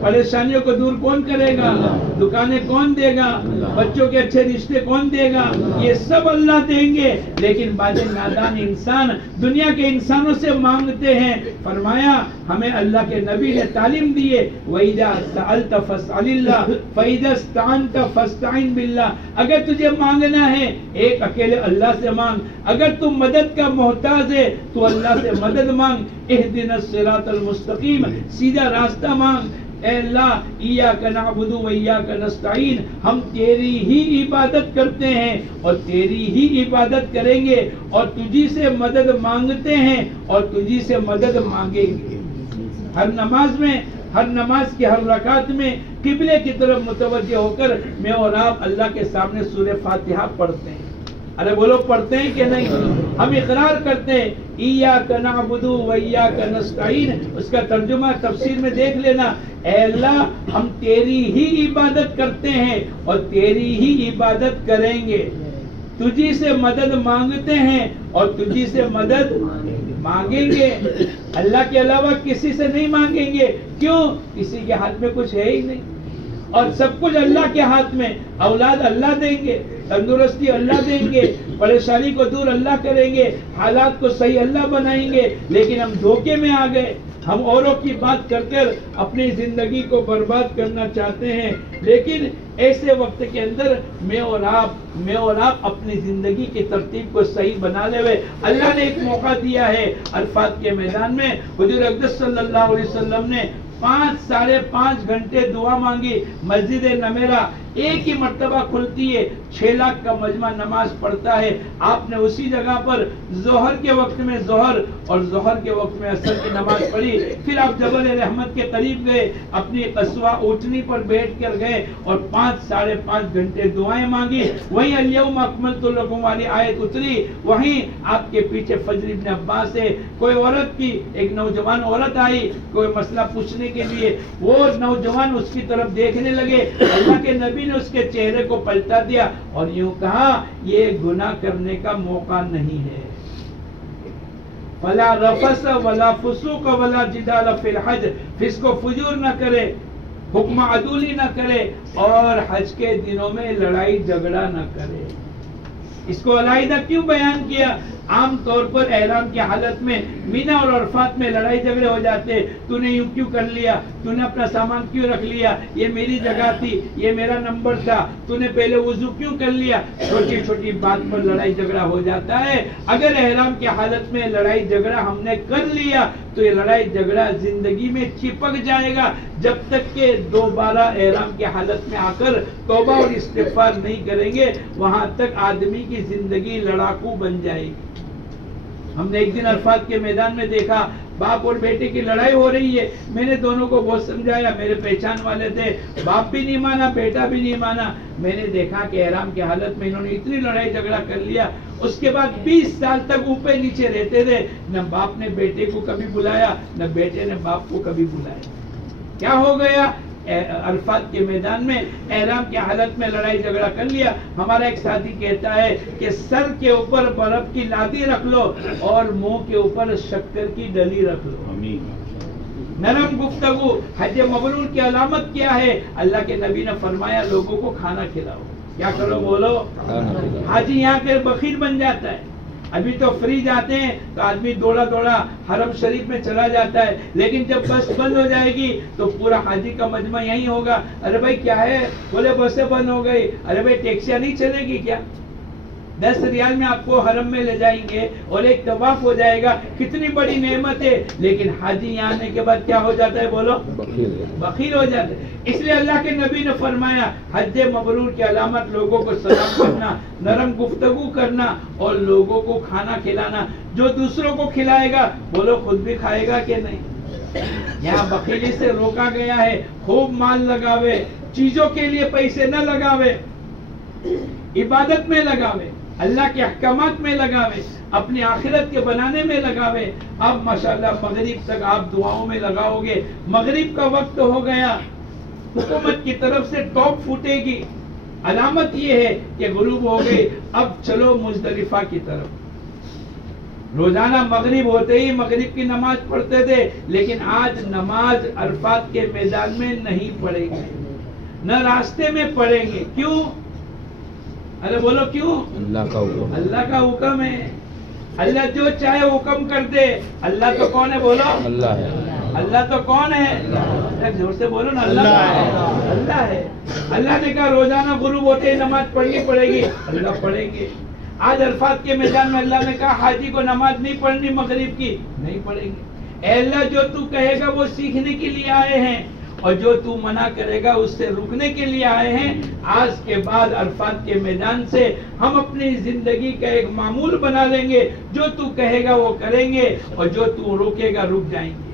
پریشانیوں کو دور کون کرے گا؟ دکانیں کون دے گا؟ بچوں کے اچھے رشتے کون دے گا؟ یہ سب اللہ دیں گے، لیکن بعض نادان انسان دنیا کے انسانوں سے مانگتے ہیں۔ فرمایا ہمیں اللہ کے نبی نے تعلیم دی ہے، وَإِذَا سَأَلْتَ فَاسْأَلِ اللَّهَ فَإِذَا اسْتَعَنْتَ فَاسْتَعِنْ بِاللَّهِ، اگر تجھے مانگنا ہے ایک اکیلے اللہ سے مانگ، اگر تم مدد کا محتاج ہے تو اللہ سے مدد مانگ، اہدنا الصراط المستقیم، سیدھا راستہ مانگ، اے اللہ ایاک نعبد و ایاک نستعین، ہم تیری ہی عبادت کرتے ہیں اور تیری ہی عبادت کریں گے، اور تجھی سے مدد مانگتے ہیں اور تجھی سے مدد مانگیں گے۔ ہر نماز میں، ہر نماز کی ہر رکعت میں قبلے کی طرف متوجہ ہو کر میں اور آپ اللہ کے سامنے سورہ فاتحہ پڑھتے ہیں۔ ارے بولو، پڑھتے ہیں کہ نہیں؟ ہم اقرار کرتے ہیں ایاک نعبد و ایاک نستعین، اس کا ترجمہ تفسیر میں دیکھ لینا، اے اللہ ہم تیری ہی عبادت کرتے ہیں اور تیری ہی عبادت کریں گے، تجھی سے مدد مانگتے ہیں اور تجھی سے مدد مانگیں گے، اللہ کے علاوہ کسی سے نہیں مانگیں گے۔ کیوں؟ کسی کے ہاتھ میں کچھ ہے ہی نہیں، اور سب کچھ اللہ کے ہاتھ میں، اولاد اللہ دیں گے، تندرستی اللہ دیں گے، پریشانی کو دور اللہ کریں گے، حالات کو صحیح اللہ بنائیں گے، لیکن ہم دھوکے میں آ گئے، ہم اوروں کی بات کر کر اپنی زندگی کو برباد کرنا چاہتے ہیں۔ لیکن ایسے وقت کے اندر میں اور آپ اپنی زندگی کی ترتیب کو صحیح بنا لے ہوئے، اللہ نے ایک موقع دیا ہے۔ عرفات کے میدان میں حضور اقدس صلی اللہ علیہ وسلم نے 5-5.5 گھنٹے دعا مانگی، مسجد نمیرہ ایک ہی مرتبہ کھلتی ہے، 6 لاکھ کا مجمع نماز پڑھتا ہے، آپ نے اسی جگہ پر ظہر کے وقت میں ظہر اور ظہر کے وقت میں عصر کی نماز پڑھی، پھر آپ جبل رحمت کے قریب گئے، اپنی قصوہ اونٹنی پر بیٹھ کر گئے اور 5-5.5 گھنٹے دعائیں مانگی۔ وہیں الیوم اکملت لکم والی آیت اتری، وہیں آپ کے پیچھے فضل ابن عباس سے کوئی عورت کی، ایک نوجوان عورت آئی کوئی مسئلہ پوچھنے کے لیے، وہ نوجوان اس کی طرف دیکھنے لگے، اللہ کے نبی نے اس کے چہرے کو پلٹا دیا اور یوں کہا یہ گناہ کرنے کا موقع نہیں ہے۔ فلا رفث ولا فسوق ولا جدال فی الحج، فسق و فجور نہ کرے، حکم عدولی نہ کرے، اور حج کے دنوں میں لڑائی جھگڑا نہ کرے۔ اس کو علیحدہ کیوں بیان کیا؟ عام طور پر احرام کی حالت میں مینا اور عرفات میں لڑائی جھگڑے ہو جاتے، تو نے یوں کیوں کر لیا، تو نے اپنا سامان کیوں رکھ لیا، یہ میری جگہ تھی، یہ میرا نمبر تھا، تو نے پہلے وضو کیوں کر لیا، چھوٹی چھوٹی بات پر لڑائی جھگڑا ہو جاتا ہے۔ اگر احرام کی حالت میں لڑائی جھگڑا ہم نے کر لیا تو یہ لڑائی جھگڑا زندگی میں چپک جائے گا، جب تک کہ دوبارہ احرام کی حالت میں آ کر توبہ اور استغفار نہیں کریں گے، وہاں تک آدمی کی زندگی لڑاکو بن جائے گی۔ ہم نے ایک دن عرفات کے میدان میں دیکھا باپ اور بیٹے کی لڑائی ہو رہی ہے. میں نے دونوں کو بہت سمجھایا, میرے پہچان والے تھے, باپ بھی نہیں مانا بیٹا بھی نہیں مانا. میں نے دیکھا کہ احرام کی حالت میں انہوں نے اتنی لڑائی جھگڑا کر لیا. اس کے بعد 20 سال تک اوپر نیچے رہتے تھے. نہ باپ نے بیٹے کو کبھی بلایا, نہ بیٹے نے باپ کو کبھی بلایا. کیا ہو گیا؟ عرفات کے میدان میں احرام کی حالت میں لڑائی جھگڑا کر لیا. ہمارا ایک ساتھی کہتا ہے کہ سر کے اوپر برف کی لادی رکھ لو اور منہ کے اوپر شکر کی ڈلی رکھ لو. نرم گفتگو حج مبرور کی علامت کیا ہے؟ اللہ کے نبی نے فرمایا لوگوں کو کھانا کھلاؤ. کیا کرو بولو؟ حاجی یہاں کے بخیل بن جاتا ہے. ابھی تو فری جاتے ہیں تو آدمی دوڑا دوڑا حرم شریف میں چلا جاتا ہے, لیکن جب بس بند ہو جائے گی تو پورا حاجی کا مجمع یہی ہوگا. ارے بھائی کیا ہے؟ بولے بسیں بند ہو گئی. ارے بھائی ٹیکسیاں نہیں چلے گی کیا؟ 10 ریال میں آپ کو حرم میں لے جائیں گے اور ایک طواف ہو جائے گا. کتنی بڑی نعمت ہے. لیکن حاجی یہاں آنے کے بعد کیا ہو جاتا ہے بولو؟ بخیل ہو جاتا ہے. اس لیے اللہ کے نبی نے فرمایا حج مبرور کی علامت لوگوں کو سلام کرنا, نرم گفتگو کرنا اور لوگوں کو کھانا کھلانا. جو دوسروں کو کھلائے گا بولو خود بھی کھائے گا کہ نہیں؟ یہاں بخیلی سے روکا گیا ہے. خوب مال لگاوے, چیزوں کے لیے پیسے نہ لگاوے, عبادت میں لگاوے, اللہ کے احکامات میں لگاوے, اپنی آخرت کے بنانے میں لگاوے. اب ماشاءاللہ مغرب تک آپ دعاؤں میں لگاؤ گے. مغرب کا وقت ہو گیا, حکومت کی طرف سے ٹاپ پھوٹے گی. علامت یہ ہے کہ غروب ہو گئی. اب چلو مزدلفہ کی طرف. روزانہ مغرب ہوتے ہی مغرب کی نماز پڑھتے تھے, لیکن آج نماز عرفات کے میدان میں نہیں پڑھیں گے, نہ راستے میں پڑھیں گے. کیوں؟ ارے بولو کیوں؟ اللہ کا حکم. اللہ کا حکم ہے. اللہ جو چاہے حکم کر دے. اللہ تو کون ہے بولو؟ اللہ ہے. اللہ تو کون ہے؟ زور سے بولو نا. اللہ ہے. اللہ ہے. اللہ نے کہا روزانہ غروب ہوتے ہی نماز پڑھنی پڑے گی. اللہ پڑھیں گے. آج عرفات کے میدان میں اللہ نے کہا حاجی کو نماز نہیں پڑھنی مغرب کی, نہیں پڑھیں گے. اے اللہ جو تو کہے گا وہ سیکھنے کے لیے آئے ہیں, اور جو تو منع کرے گا اس سے رکنے کے لیے آئے ہیں. آج کے بعد عرفات کے میدان سے ہم اپنی زندگی کا ایک معمول بنا لیں گے. جو تو کہے گا وہ کریں گے, اور جو تو روکے گا رک جائیں گے.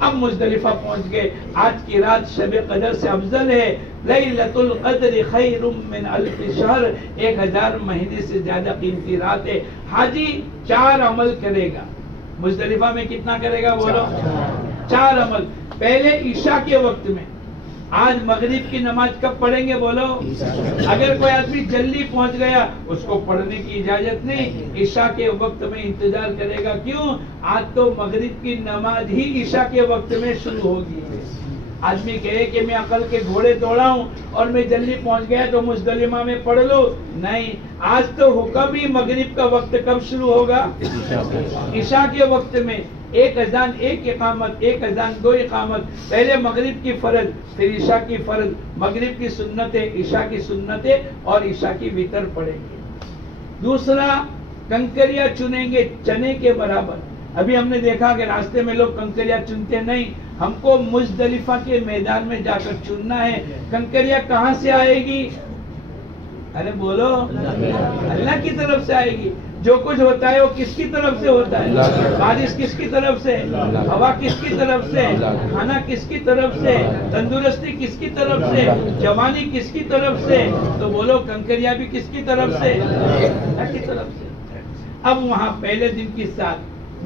اب مزدلفہ پہنچ گئے. آج کی رات شب قدر سے افضل ہے. لیلۃ القدر خیر من الف شہر. 1000 مہینے سے زیادہ قیمتی رات ہے. حاجی 4 عمل کرے گا. مزدلفہ میں کتنا کرے گا بولو؟ 4 عمل. پہلے عشاء کے وقت میں. آج مغرب کی نماز کب پڑھیں گے بولو؟ اگر کوئی آدمی جلدی پہنچ گیا اس کو پڑھنے کی اجازت نہیں, عشاء کے وقت میں انتظار کرے گا. کیوں؟ آج تو مغرب کی نماز ہی عشاء کے وقت میں شروع ہوگی. آدمی کہے کہ میں عقل کے گھوڑے دوڑا ہوں اور میں جلدی پہنچ گیا تو مزدلفہ میں پڑھ لو. نہیں, آج تو حکم ہی مغرب کا وقت کب شروع ہوگا؟ عشاء کے وقت میں. 1 اذان 1 اقامت, 1 اذان 2 اقامت. پہلے مغرب کی فرض, پھر عشاء کی فرض, مغرب کی سنتیں, عشاء کی سنتیں اور عشاء کی وتر پڑھیں گے. دوسرا, کنکریاں چنیں گے چنے کے برابر. ابھی ہم نے دیکھا کہ راستے میں لوگ کنکریاں چنتے نہیں. ہم کو مزدلفہ کے میدان میں جا کر چننا ہے. کنکریاں کہاں سے آئے گی؟ ارے بولو, اللہ کی طرف سے آئے گی. جو کچھ ہوتا ہے وہ کس کی طرف سے ہوتا ہے؟ بارش کس کی طرف سے؟ ہوا کس کی طرف سے؟ کھانا کس کی طرف سے؟ تندرستی کس کی طرف سے؟ جوانی کس کی طرف سے؟ تو بولو کنکریاں بھی کس کی طرف سے؟ اللہ کی طرف سے. اب وہاں پہلے دن کی 7,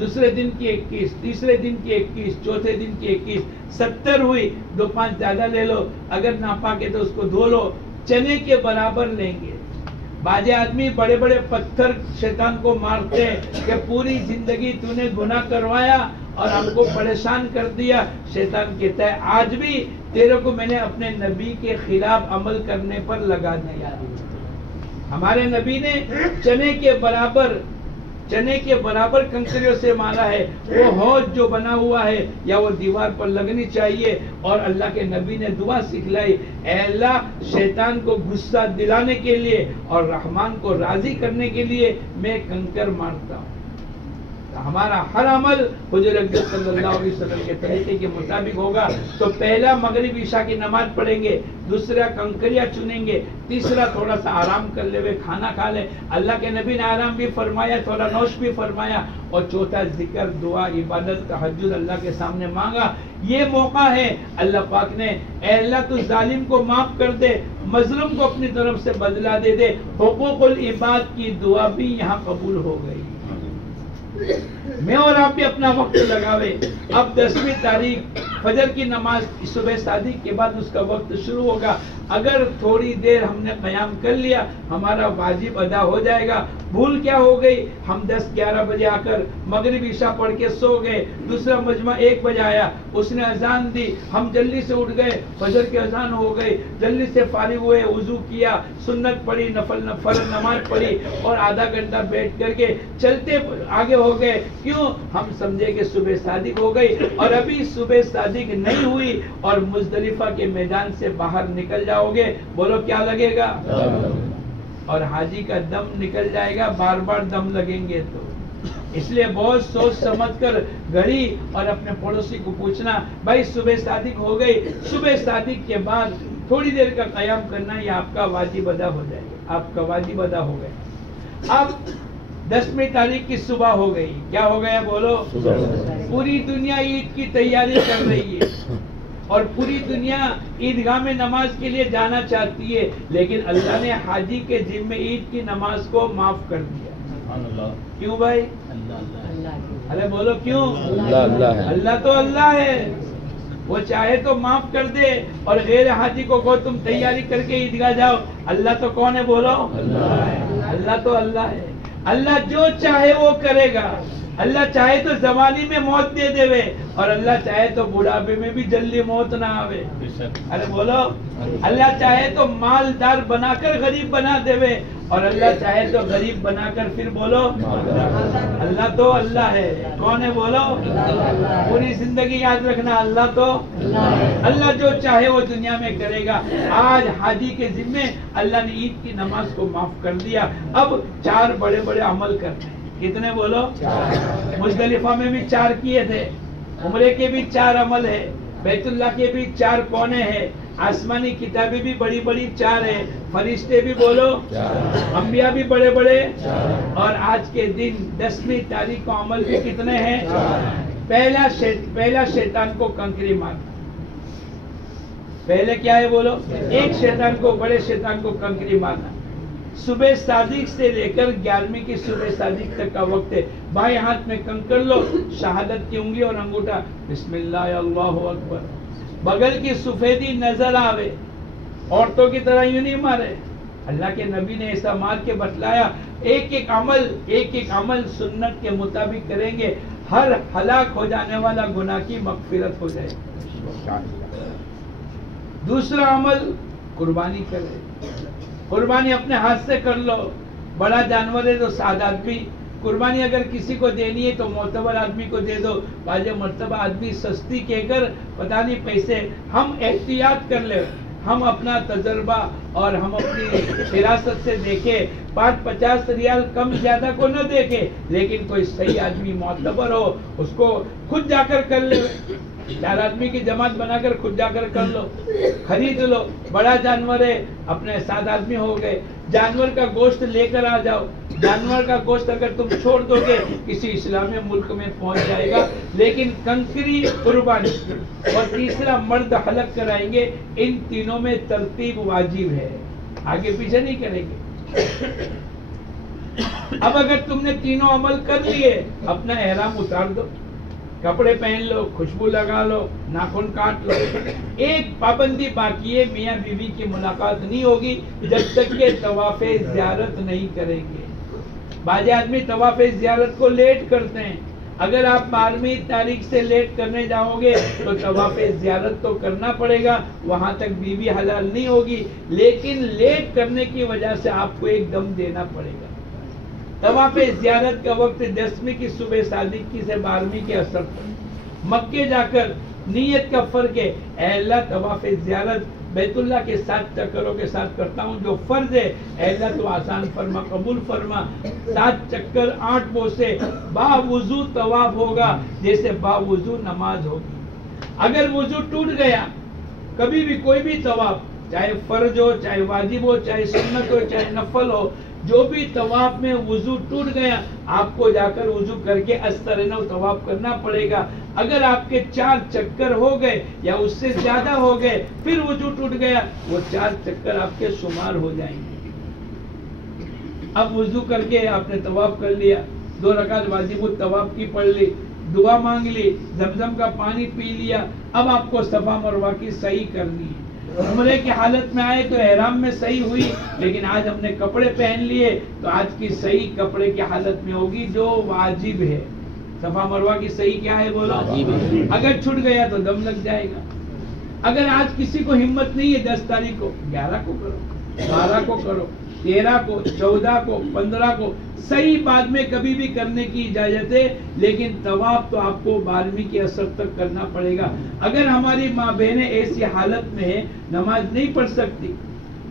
دوسرے دن کی 21, تیسرے دن کی 21, چوتھے دن کی 21, 70 ہوئی. 2-5 زیادہ لے لو, اگر ناپا کے تو اس کو دھو لو. چنے کے برابر لیں گے. باجے آدمی بڑے بڑے پتھر شیطان کو مارتے ہیں کہ پوری زندگی تو نے گناہ کروایا اور ہم کو پریشان کر دیا. شیطان کہتا ہے آج بھی تیرے کو میں نے اپنے نبی کے خلاف عمل کرنے پر لگا دیا. ہمارے نبی نے چنے کے برابر کنکریوں سے مارا ہے. وہ حوض جو بنا ہوا ہے یا وہ دیوار پر لگنی چاہیے. اور اللہ کے نبی نے دعا سکھلائی, اے اللہ شیطان کو غصہ دلانے کے لیے اور رحمان کو راضی کرنے کے لیے میں کنکر مارتا ہوں. ہمارا ہر عمل حضور اکرم صلی اللہ علیہ وسلم کے طریقے کے مطابق ہوگا تو پہلا مغرب عشاء کی نماز پڑھیں گے، دوسرا کنکریاں چنیں گے، تیسرا تھوڑا سا آرام کر لے، کھانا کھا لے، اللہ کے نبی نے آرام بھی فرمایا، تھوڑا نوش بھی فرمایا، اور چوتھا ذکر، دعا، عبادت، تہجد اللہ کے سامنے مانگا۔ یہ موقع ہے اللہ پاک نے، اے اللہ تو ظالم کو معاف کر دے، مظلوم کو اپنی طرف سے بدلہ دے دے۔ حقوق العباد کی دعا بھی یہاں قبول ہو گئی۔ میں اور آپ بھی اپنا وقت لگاوے۔ اب 10ویں تاریخ فجر کی نماز صبح صادق کے بعد اس کا وقت شروع ہوگا۔ اگر تھوڑی دیر ہم نے قیام کر لیا ہمارا واجب ادا ہو جائے گا۔ بھول کیا ہو گئی، ہم 10-11 بجے آ کر مغرب عشاء پڑھ کے سو گئے، دوسرا مجمع 1 بجے آیا، اس نے اذان دی، ہم جلدی سے اٹھ گئے، فجر کی اذان ہو گئی، جلدی سے فارغ ہوئے، وضو کیا، سنت پڑھی، فرض نماز پڑھی، اور آدھا گھنٹہ بیٹھ کر کے چلتے آگے ہو گئے۔ کیوں؟ ہم سمجھے کہ صبح صادق ہو گئی، اور ابھی صبح صادق نہیں ہوئی اور مزدلفہ کے میدان سے باہر نکل جاؤ گے، بولو کیا لگے گا؟ اور حاجی کا دم نکل جائے گا، بار بار دم لگیں گے۔ تو اس لیے بہت سوچ سمجھ کر گھڑی اور اپنے پڑوسی کو پوچھنا، بھائی صبح صادق ہو گئی، صبح صادق کے بعد تھوڑی دیر کا قیام کرنا، یہ آپ کا واجب ادا ہو جائے گا، آپ کا واجب ادا ہو گیا۔ اب 10ویں تاریخ کی صبح ہو گئی، کیا ہو گیا بولو؟ پوری دنیا عید کی تیاری کر رہی ہے، اور پوری دنیا عیدگاہ میں نماز کے لیے جانا چاہتی ہے، لیکن اللہ نے حاجی کے ذمے عید کی نماز کو معاف کر دیا۔ کیوں بھائی؟ ارے بولو کیوں؟ اللہ تو اللہ ہے، وہ چاہے تو معاف کر دے، اور غیر حاجی کو کہو تم تیاری کر کے عیدگاہ جاؤ۔ اللہ تو کون ہے بولو؟ اللہ تو اللہ ہے، اللہ جو چاہے وہ کرے گا۔ اللہ چاہے تو جوانی میں موت دے دے، اور اللہ چاہے تو بڑھاپے میں بھی جلدی موت نہ آوے۔ ارے بولو، اللہ چاہے تو مالدار بنا کر غریب بنا دے، اور اللہ چاہے تو غریب بنا کر پھر بولو اللہ تو اللہ ہے۔ کون ہے بولو؟ پوری زندگی یاد رکھنا، اللہ تو اللہ جو چاہے وہ دنیا میں کرے گا۔ آج حاجی کے ذمے اللہ نے عید کی نماز کو معاف کر دیا۔ اب 4 بڑے بڑے عمل کرنے ہیں۔ کتنے بولو؟ مزدلفہ میں بھی 4 کیے تھے، عمرے کے بھی 4 عمل ہے، بیت اللہ کے بھی 4 کونے ہیں، آسمانی کتابیں بھی بڑی بڑی 4 ہیں، فرشتے بھی بولو، انبیاء بھی بڑے بڑے، اور آج کے دن 10ویں تاریخ کو عمل بھی کتنے ہیں؟ پہلا شیطان کو کنکری مارنا۔ پہلے کیا ہے بولو؟ ایک شیطان کو، بڑے شیطان کو کنکری مارنا۔ صبح صادق سے لے کر 11ویں کی صبح صادق تک کا وقت ہے۔ بائیں ہاتھ میں کنکر لو، شہادت کی انگلی اور انگوٹھا، بسم اللہ اللہ اکبر، بغل کی سفیدی نظر آوے، عورتوں کی طرح یوں نہیں مارے۔ اللہ کے نبی نے ایسا مار کے بتلایا۔ ایک ایک عمل سنت کے مطابق کریں گے، ہر ہلاک ہو جانے والا گناہ کی مغفرت ہو جائے گی۔ دوسرا عمل، قربانی کرے۔ قربانی اپنے ہاتھ سے کر لو، بڑا جانور ہے تو سادہ آدمی، قربانی اگر کسی کو دینی ہے تو معتبر آدمی کو دے دو۔ بعض مرتبہ آدمی سستی کہہ کر پتہ نہیں پیسے، ہم احتیاط کر لیں، ہم اپنا تجربہ اور ہم اپنی فراست سے دیکھیں، 5-50 ریال کم زیادہ کو نہ دیکھیں، لیکن کوئی صحیح آدمی معتبر ہو اس کو خود جا کر لے، 4 آدمی کی جماعت بنا کر خود جا کر لو، خرید لو۔ بڑا جانور ہے، اپنے 7 آدمی ہو گئے، جانور کا گوشت لے کر آ جاؤ۔ جانور کا گوشت اگر تم چھوڑ دو گے کسی اسلامی ملک میں پہنچ جائے گا، لیکن کنکری قربانی اور تیسرا مرد حلق کرائیں گے، ان تینوں میں ترتیب واجب ہے، آگے پیچھے نہیں کریں گے۔ اب اگر تم نے تینوں عمل کر لیے، اپنا احرام اتار دو، کپڑے پہن لو، خوشبو لگا لو، ناخن کاٹ لو۔ ایک پابندی باقی ہے، میاں بیوی کی ملاقات نہیں ہوگی جب تک کہ طواف زیارت نہیں کریں گے۔ بعض آدمی طواف زیارت کو لیٹ کرتے ہیں، اگر آپ 12ویں تاریخ سے لیٹ کرنے جاؤ گے تو طواف زیارت تو کرنا پڑے گا، وہاں تک بیوی حلال نہیں ہوگی، لیکن لیٹ کرنے کی وجہ سے آپ کو ایک دم دینا پڑے گا۔ طواف زیارت کا وقت 10ویں کی صبح صادق کی سے 12ویں کے عصر تک۔ مکے جا کر نیت کا فرق ہے، اے اللہ طواف زیارت بیت اللہ کے 7 چکروں کے ساتھ کرتا ہوں جو فرض ہے، اے اللہ تو آسان فرما، قبول فرما۔ 7 چکر 8 بوسے باوضو طواف ہوگا جیسے باوضو نماز ہوگی۔ اگر وضو ٹوٹ گیا کبھی بھی کوئی بھی طواف، چاہے فرض ہو، چاہے واجب ہو، چاہے سنت ہو، چاہے نفل ہو، جو بھی طواف میں وضو ٹوٹ گیا آپ کو جا کر وضو کر کے استرنو طواف کرنا پڑے گا۔ اگر آپ کے 4 چکر ہو گئے یا اس سے زیادہ ہو گئے پھر وضو ٹوٹ گیا، وہ 4 چکر آپ کے شمار ہو جائیں گے۔ اب وضو کر کے آپ نے طواف کر لیا، 2 رکعت واجب الطواف کی پڑھ لی، دعا مانگ لی، زمزم کا پانی پی لیا۔ اب آپ کو صفا مروہ کی صحیح کرنی ہے۔ عمرے کی حالت میں آئے تو احرام میں صحیح ہوئی، لیکن آج ہم نے کپڑے پہن لیے تو آج کی صحیح کپڑے کی حالت میں ہوگی جو واجب ہے۔ صفا مروہ کی صحیح کیا ہے بولو؟ اگر چھٹ گیا تو دم لگ جائے گا۔ اگر آج کسی کو ہمت نہیں ہے 10 تاریخ کو 11 کو کرو، 12 کو کرو، 13 کو، 14 کو، 15 کو، صحیح بعد میں کبھی بھی کرنے کی اجازت ہے، لیکن طواف تو آپ کو 12ویں کی عصر تک کرنا پڑے گا۔ اگر ہماری ماں بہنیں ایسی حالت میں ہیں نماز نہیں پڑھ سکتی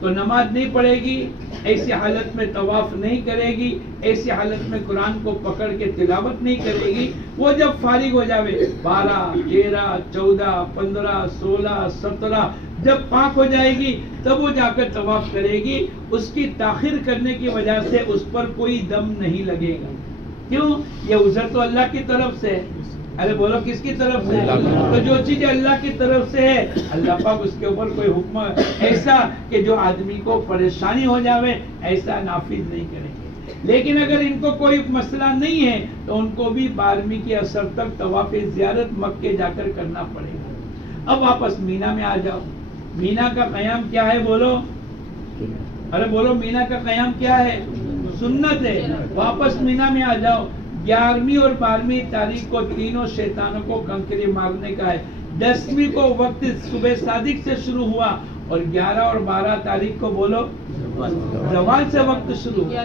تو نماز نہیں پڑھے گی، ایسی حالت میں طواف نہیں کرے گی، ایسی حالت میں قرآن کو پکڑ کے تلاوت نہیں کرے گی۔ وہ جب فارغ ہو جاوے 12، 13، 14، 15، 16، 17 جب پاک ہو جائے گی تب وہ جا کر طواف کرے گی۔ اس کی تاخیر کرنے کی وجہ سے اس پر کوئی دم نہیں لگے گا۔ کیوں؟ یہ عذر تو اللہ کی طرف سے ہے۔ ارے بولو کس کی طرف سے؟ تو جو چیز اللہ کی طرف سے ہے اللہ پاک اس کے اوپر کوئی حکم ایسا کہ جو آدمی کو پریشانی ہو جاوے ایسا نافذ نہیں کریں گے۔ لیکن اگر ان کو کوئی مسئلہ نہیں ہے تو ان کو بھی 12ویں کی عصر تک طواف زیارت مکے جا کر کرنا پڑے گا۔ اب واپس مینا میں آ جاؤ۔ مینا کا قیام کیا ہے بولو؟ ارے بولو مینا کا قیام کیا ہے؟ سنت ہے۔ واپس مینا میں آ جاؤ۔ 11ویں اور 12ویں تاریخ کو تینوں شیطانوں کو کنکری مارنے کا ہے۔ 10ویں کو وقت صبح صادق سے شروع ہوا اور 11 اور 12 تاریخ کو بولو زوال سے وقت شروع ہوا۔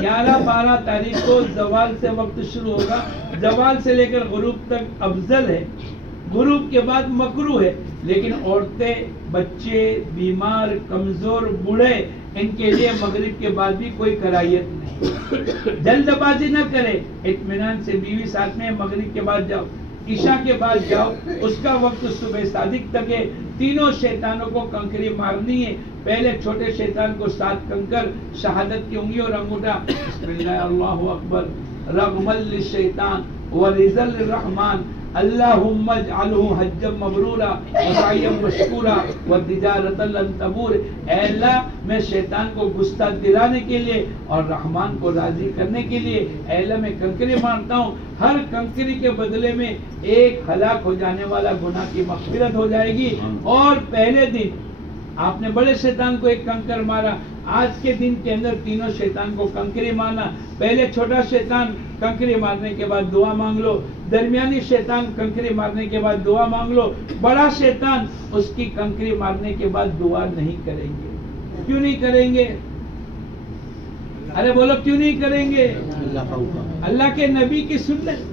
11 12 تاریخ کو زوال سے وقت شروع ہوگا۔ زوال سے لے کر غروب تک افضل ہے، غروب کے بعد مکروہ ہے، لیکن عورتیں، بچے، بیمار، کمزور، بوڑھے ان کے لیے مغرب کے بعد بھی کوئی کراہیت نہیں۔ جلد بازی نہ کرے، اطمینان سے بیوی ساتھ میں مغرب کے بعد جاؤ، عشاء کے بعد جاؤ، اس کا وقت صبح صادق تک ہے۔ تینوں شیطانوں کو کنکری مارنی ہے۔ پہلے چھوٹے شیطان کو 7 کنکر شہادت کی انگلی اور انگوٹھا بسم اللہ اللہ اکبر رغما للشیطان ورضا للرحمن اللہم اجعلہ حجا مبرورا وسعیا مشکورا وتجارتا لن تبور۔ اے اللہ میں شیطان کو غصہ دلانے کے لیے اور رحمان کو راضی کرنے کے لیے اے اللہ میں کنکری مارتا ہوں۔ ہر کنکری کے بدلے میں ایک ہلاک ہو جانے والا گناہ کی مغفرت ہو جائے گی۔ اور پہلے دن آپ نے بڑے شیطان کو 1 کنکر مارا، آج کے دن کے اندر تینوں شیطان کو کنکری مارنا۔ پہلے چھوٹا شیطان کنکری مارنے کے بعد دعا مانگ لو، درمیانی شیطان کنکری مارنے کے بعد دعا مانگ لو، بڑا شیطان اس کی کنکری مارنے کے بعد دعا نہیں کریں گے۔ کیوں نہیں کریں گے؟ ارے بولو کیوں نہیں کریں گے؟ اللہ کے نبی کی سنت،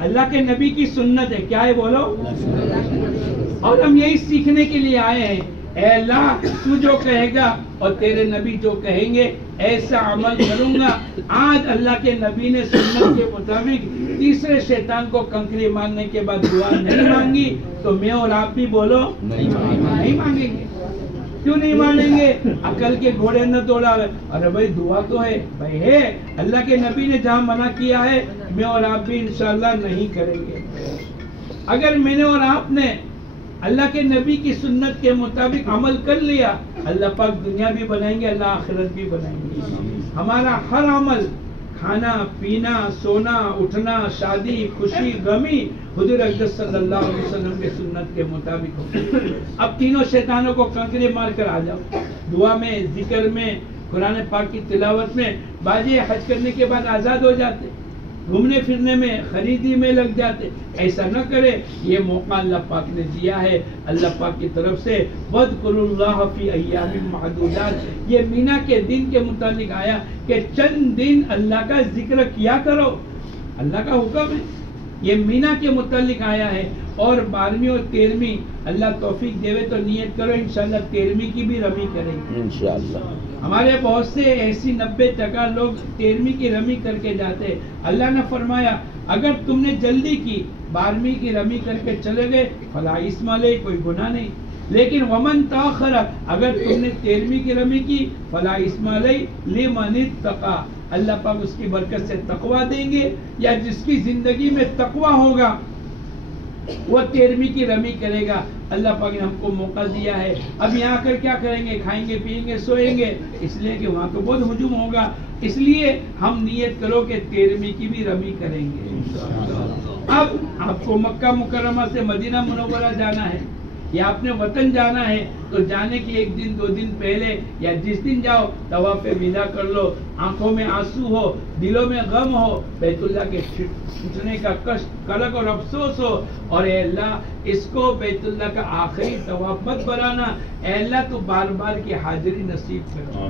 اللہ کے نبی کی سنت ہے۔ کیا ہے بولو؟ اور ہم یہی سیکھنے کے لیے آئے ہیں۔ اے اللہ تو جو کہے گا اور تیرے نبی جو کہیں گے ایسا عمل کروں گا۔ آج اللہ کے نبی نے سنت کے مطابق تیسرے شیطان کو کنکری مارنے کے بعد دعا نہیں مانگی تو میں اور آپ بھی بولو نہیں مانگیں گے۔ کیوں نہیں مانیں گے؟ عقل کے گھوڑے نہ توڑا۔ ارے بھائی دعا تو ہے بھائی، ہے اللہ کے نبی نے جہاں منع کیا ہے میں اور آپ بھی انشاءاللہ نہیں کریں گے۔ اگر میں نے اور آپ نے اللہ کے نبی کی سنت کے مطابق عمل کر لیا اللہ پاک دنیا بھی بنائیں گے، اللہ آخرت بھی بنائیں گے۔ ہمارا ہر عمل، کھانا پینا، سونا اٹھنا، شادی خوشی غمی حضور اقدس صلی اللہ علیہ وسلم کے سنت کے مطابق ہو۔ اب تینوں شیطانوں کو کنکری مار کر آ جاؤ۔ دعا میں، ذکر میں، قرآن پاک کی تلاوت میں۔ باجی حج کرنے کے بعد آزاد ہو جاتے، گھومنے پھرنے میں، خریدی میں لگ جاتے۔ ایسا نہ کرے، یہ موقع اللہ پاک نے دیا ہے اللہ پاک کی طرف سے۔ وَاذْكُرُوا اللَّهَ فِي أَيَّامٍ مَّعْدُودَاتٍ، یہ مینا کے دن کے متعلق آیا کہ چند دن اللہ کا ذکر کیا کرو۔ اللہ کا حکم ہے، یہ مینا کے متعلق آیا ہے، اور 12ویں اور 13ویں اللہ توفیق دے تو نیت کرو انشاءاللہ 13ویں کی بھی رمی کریں گے انشاءاللہ۔ ہمارے بہت سے ایسی 90% لوگ 13ویں کی رمی کر کے جاتے، اللہ نے فرمایا اگر تم نے جلدی کی 12ویں کی رمی کر کے چلے گئے فلا اسم علیہ، کوئی گناہ نہیں، لیکن ومن تاخر، اگر تم نے 13ویں کی رمی کی فلا اسم علیہ لمن اتقى، اللہ پاک اس کی برکت سے تقوی دیں گے، یا جس کی زندگی میں تقوی ہوگا وہ 13ویں کی رمی کرے گا۔ اللہ پاک نے ہم کو موقع دیا ہے، اب یہاں کر کیا کریں گے؟ کھائیں گے، پیئیں گے، سوئیں گے، اس لیے کہ وہاں تو بہت ہجوم ہوگا، اس لیے ہم نیت کرو کہ 13ویں کی بھی رمی کریں گے۔ اب آپ کو مکہ مکرمہ سے مدینہ منورہ جانا ہے یا اپنے وطن جانا ہے تو جانے کی 1 دن 2 دن پہلے یا جس دن جاؤ طواف ودا کر لو، آنکھوں میں آنسو ہو، دلوں میں غم ہو، بیت اللہ کے چھوٹنے کا کشٹ، کلک اور افسوس ہو، اور اے اللہ اس کو بیت اللہ کا آخری طواف مت بنانا، اے اللہ تو بار بار کی حاضری نصیب کرو۔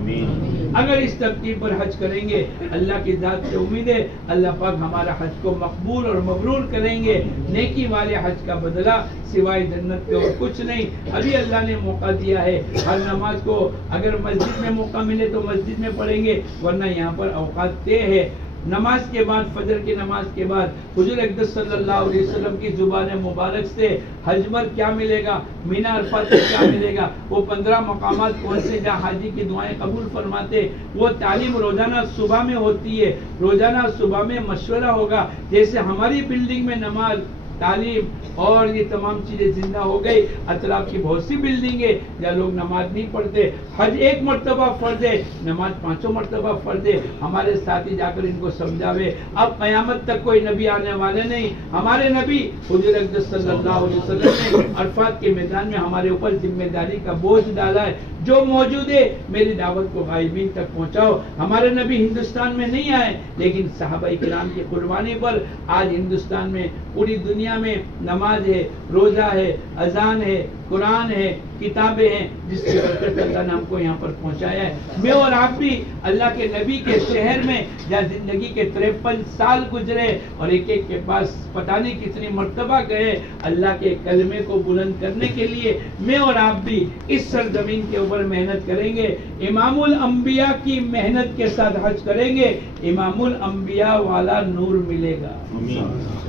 اگر اس ترتیب پر حج کریں گے اللہ کی ذات سے امید ہے اللہ پاک ہمارا حج کو مقبول اور مبرور کریں گے۔ نیکی والے حج کا بدلہ سوائے جنت کے اور کچھ نہیں۔ ابھی اللہ نے موقع دیا ہے، ہر نماز کو اگر مسجد میں موقع ملے تو مسجد میں پڑھیں گے، ورنہ یہاں پر اوقات طے ہے۔ نماز کے بعد، فجر کی نماز کے بعد حضور اقدس صلی اللہ علیہ وسلم کی زبان مبارک سے حج پر کیا ملے گا، مینا عرفات سے کیا ملے گا، وہ 15 مقامات کون سے جہاں حاجی کی دعائیں قبول فرماتے، وہ تعلیم روزانہ صبح میں ہوتی ہے، روزانہ صبح میں مشورہ ہوگا۔ جیسے ہماری بلڈنگ میں نماز، تعلیم اور یہ تمام چیزیں زندہ ہو گئی، اطراف کی بہت سی بلڈنگیں جہاں لوگ نماز نہیں پڑھتے، حج 1 مرتبہ فرض ہے، نماز 5 مرتبہ فرض ہے۔ ہمارے ساتھی جا کر ان کو سمجھاوے، اب قیامت تک کوئی نبی آنے والے نہیں، ہمارے نبی حضور اقدس صلی اللہ علیہ وسلم نے عرفات کے میدان میں ہمارے اوپر ذمہ داری کا بوجھ ڈالا ہے، جو موجود ہے میری دعوت کو غائبین تک پہنچاؤ۔ ہمارے نبی ہندوستان میں نہیں آئے، لیکن صحابہ کرام کی قربانی پر آج ہندوستان میں، پوری دنیا میں نماز ہے، روزہ ہے، اذان ہے، قرآن ہے، کتابیں ہیں، جس کی برکت اللہ نے ہم کو یہاں پر پہنچایا ہے۔ میں اور آپ بھی اللہ کے نبی کے شہر میں جہاں زندگی کے 53 سال گزرے اور ایک ایک کے پاس پتہ نہیں کتنی مرتبہ گئے اللہ کے کلمے کو بلند کرنے کے لیے، میں اور آپ بھی اس سرزمین کے اوپر محنت کریں گے، امام الانبیاء کی محنت کے ساتھ حج کریں گے، امام الانبیاء والا نور ملے گا۔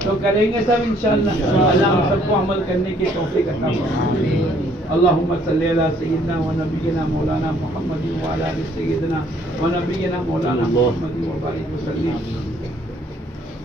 تو کریں گے سب انشاءاللہ، اللہ ہم سب کو عمل کرنے کی توفیق عطا فرمائے۔ اللہم صلی علی سیدنا و نبینا مولانا محمد وعلی آل سیدنا و نبینا مولانا محمد وبارک وسلم۔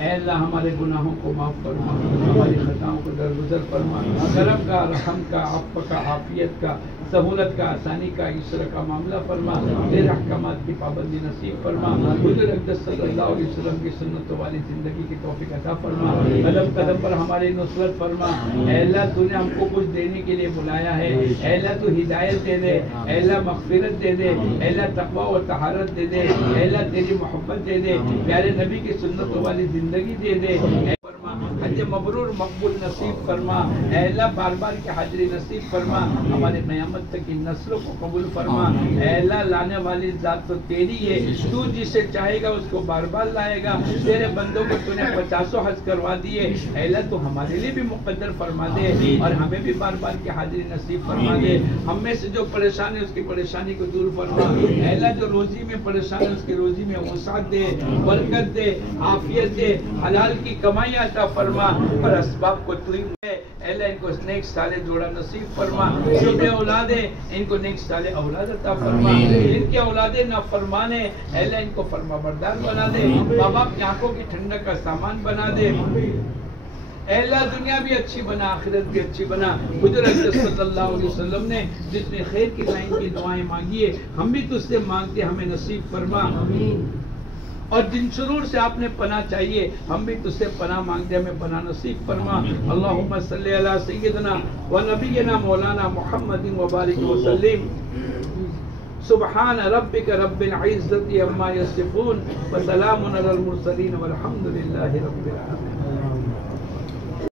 اے اللہ ہمارے گناہوں کو معاف فرما، ہماری خطاؤں کو درگزر فرما، کرم کا، رحم کا، عفو کا، عافیت کا، سہولت کا، آسانی کا، عشرت کا معاملہ فرما، تیرے احکامات کی پابندی نصیب فرما، حضور اقدس صلی اللہ علیہ وسلم کی سنتوں والی زندگی کی توفیق عطا فرما، قدم قدم پر ہماری نصرت فرما۔ اے اللہ تو نے ہم کو کچھ دینے کے لیے بلایا ہے، اے اللہ تو ہدایت دے دے، اے اللہ مغفرت دے دے، اے اللہ تقوی و طہارت دے دے، اے اللہ تیری محبت دے دے، پیارے نبی کی سنتوں والی زندگی دے دے، حج مبرور مقبول نصیب فرما، اے اللہ بار بار کی حاضری نصیب فرما، ہمارے قیامت تک کی نسلوں کو قبول فرما۔ اے اللہ لانے والی ذات تو تیری ہے، تو جسے چاہے گا اس کو بار بار لائے گا، تیرے بندوں کو تو نے 50 حج کروا دیے، اے اللہ تو ہمارے لیے بھی مقدر فرما دے اور ہمیں بھی بار بار کی حاضری نصیب فرما دے۔ ہم میں سے جو پریشان ہے اس کی پریشانی کو دور فرما، اے اللہ جو روزی میں پریشان ہے اس کی روزی میں وسعت دے، برکت دے، عافیت دے، حلال کی کمائی عطا فرما، اور اسباب کو تو ہی ہے۔ اے اللہ ان کو نیک صالح جوڑا نصیب فرما، جو بے اولاد ہیں ان کو نیک صالح اولاد عطا فرما، ان کے اولادیں نافرمان ہیں اے اللہ ان کو فرما بردار بنا دے، ماں باپ کی آنکھوں کی ٹھنڈک کا سامان بنا دے۔ اے اللہ دنیا بھی اچھی بنا، آخرت بھی اچھی بنا۔ حضور اقدس صلی اللہ علیہ وسلم نے جتنے خیر کی لائن کی دعائیں مانگی ہے ہم بھی تجھ سے مانگتے، ہمیں نصیب فرما، اور جن شرور سے آپ نے پناہ چاہیے ہم بھی تجھ سے پناہ مانگتے، ہمیں پناہ نصیب فرما۔ اللہم صلی علی سیدنا و نبینا مولانا محمد وبارک وسلم۔ سبحان ربک رب العزت عما یصفون وسلام علی المرسلین والحمد للہ رب العالمین۔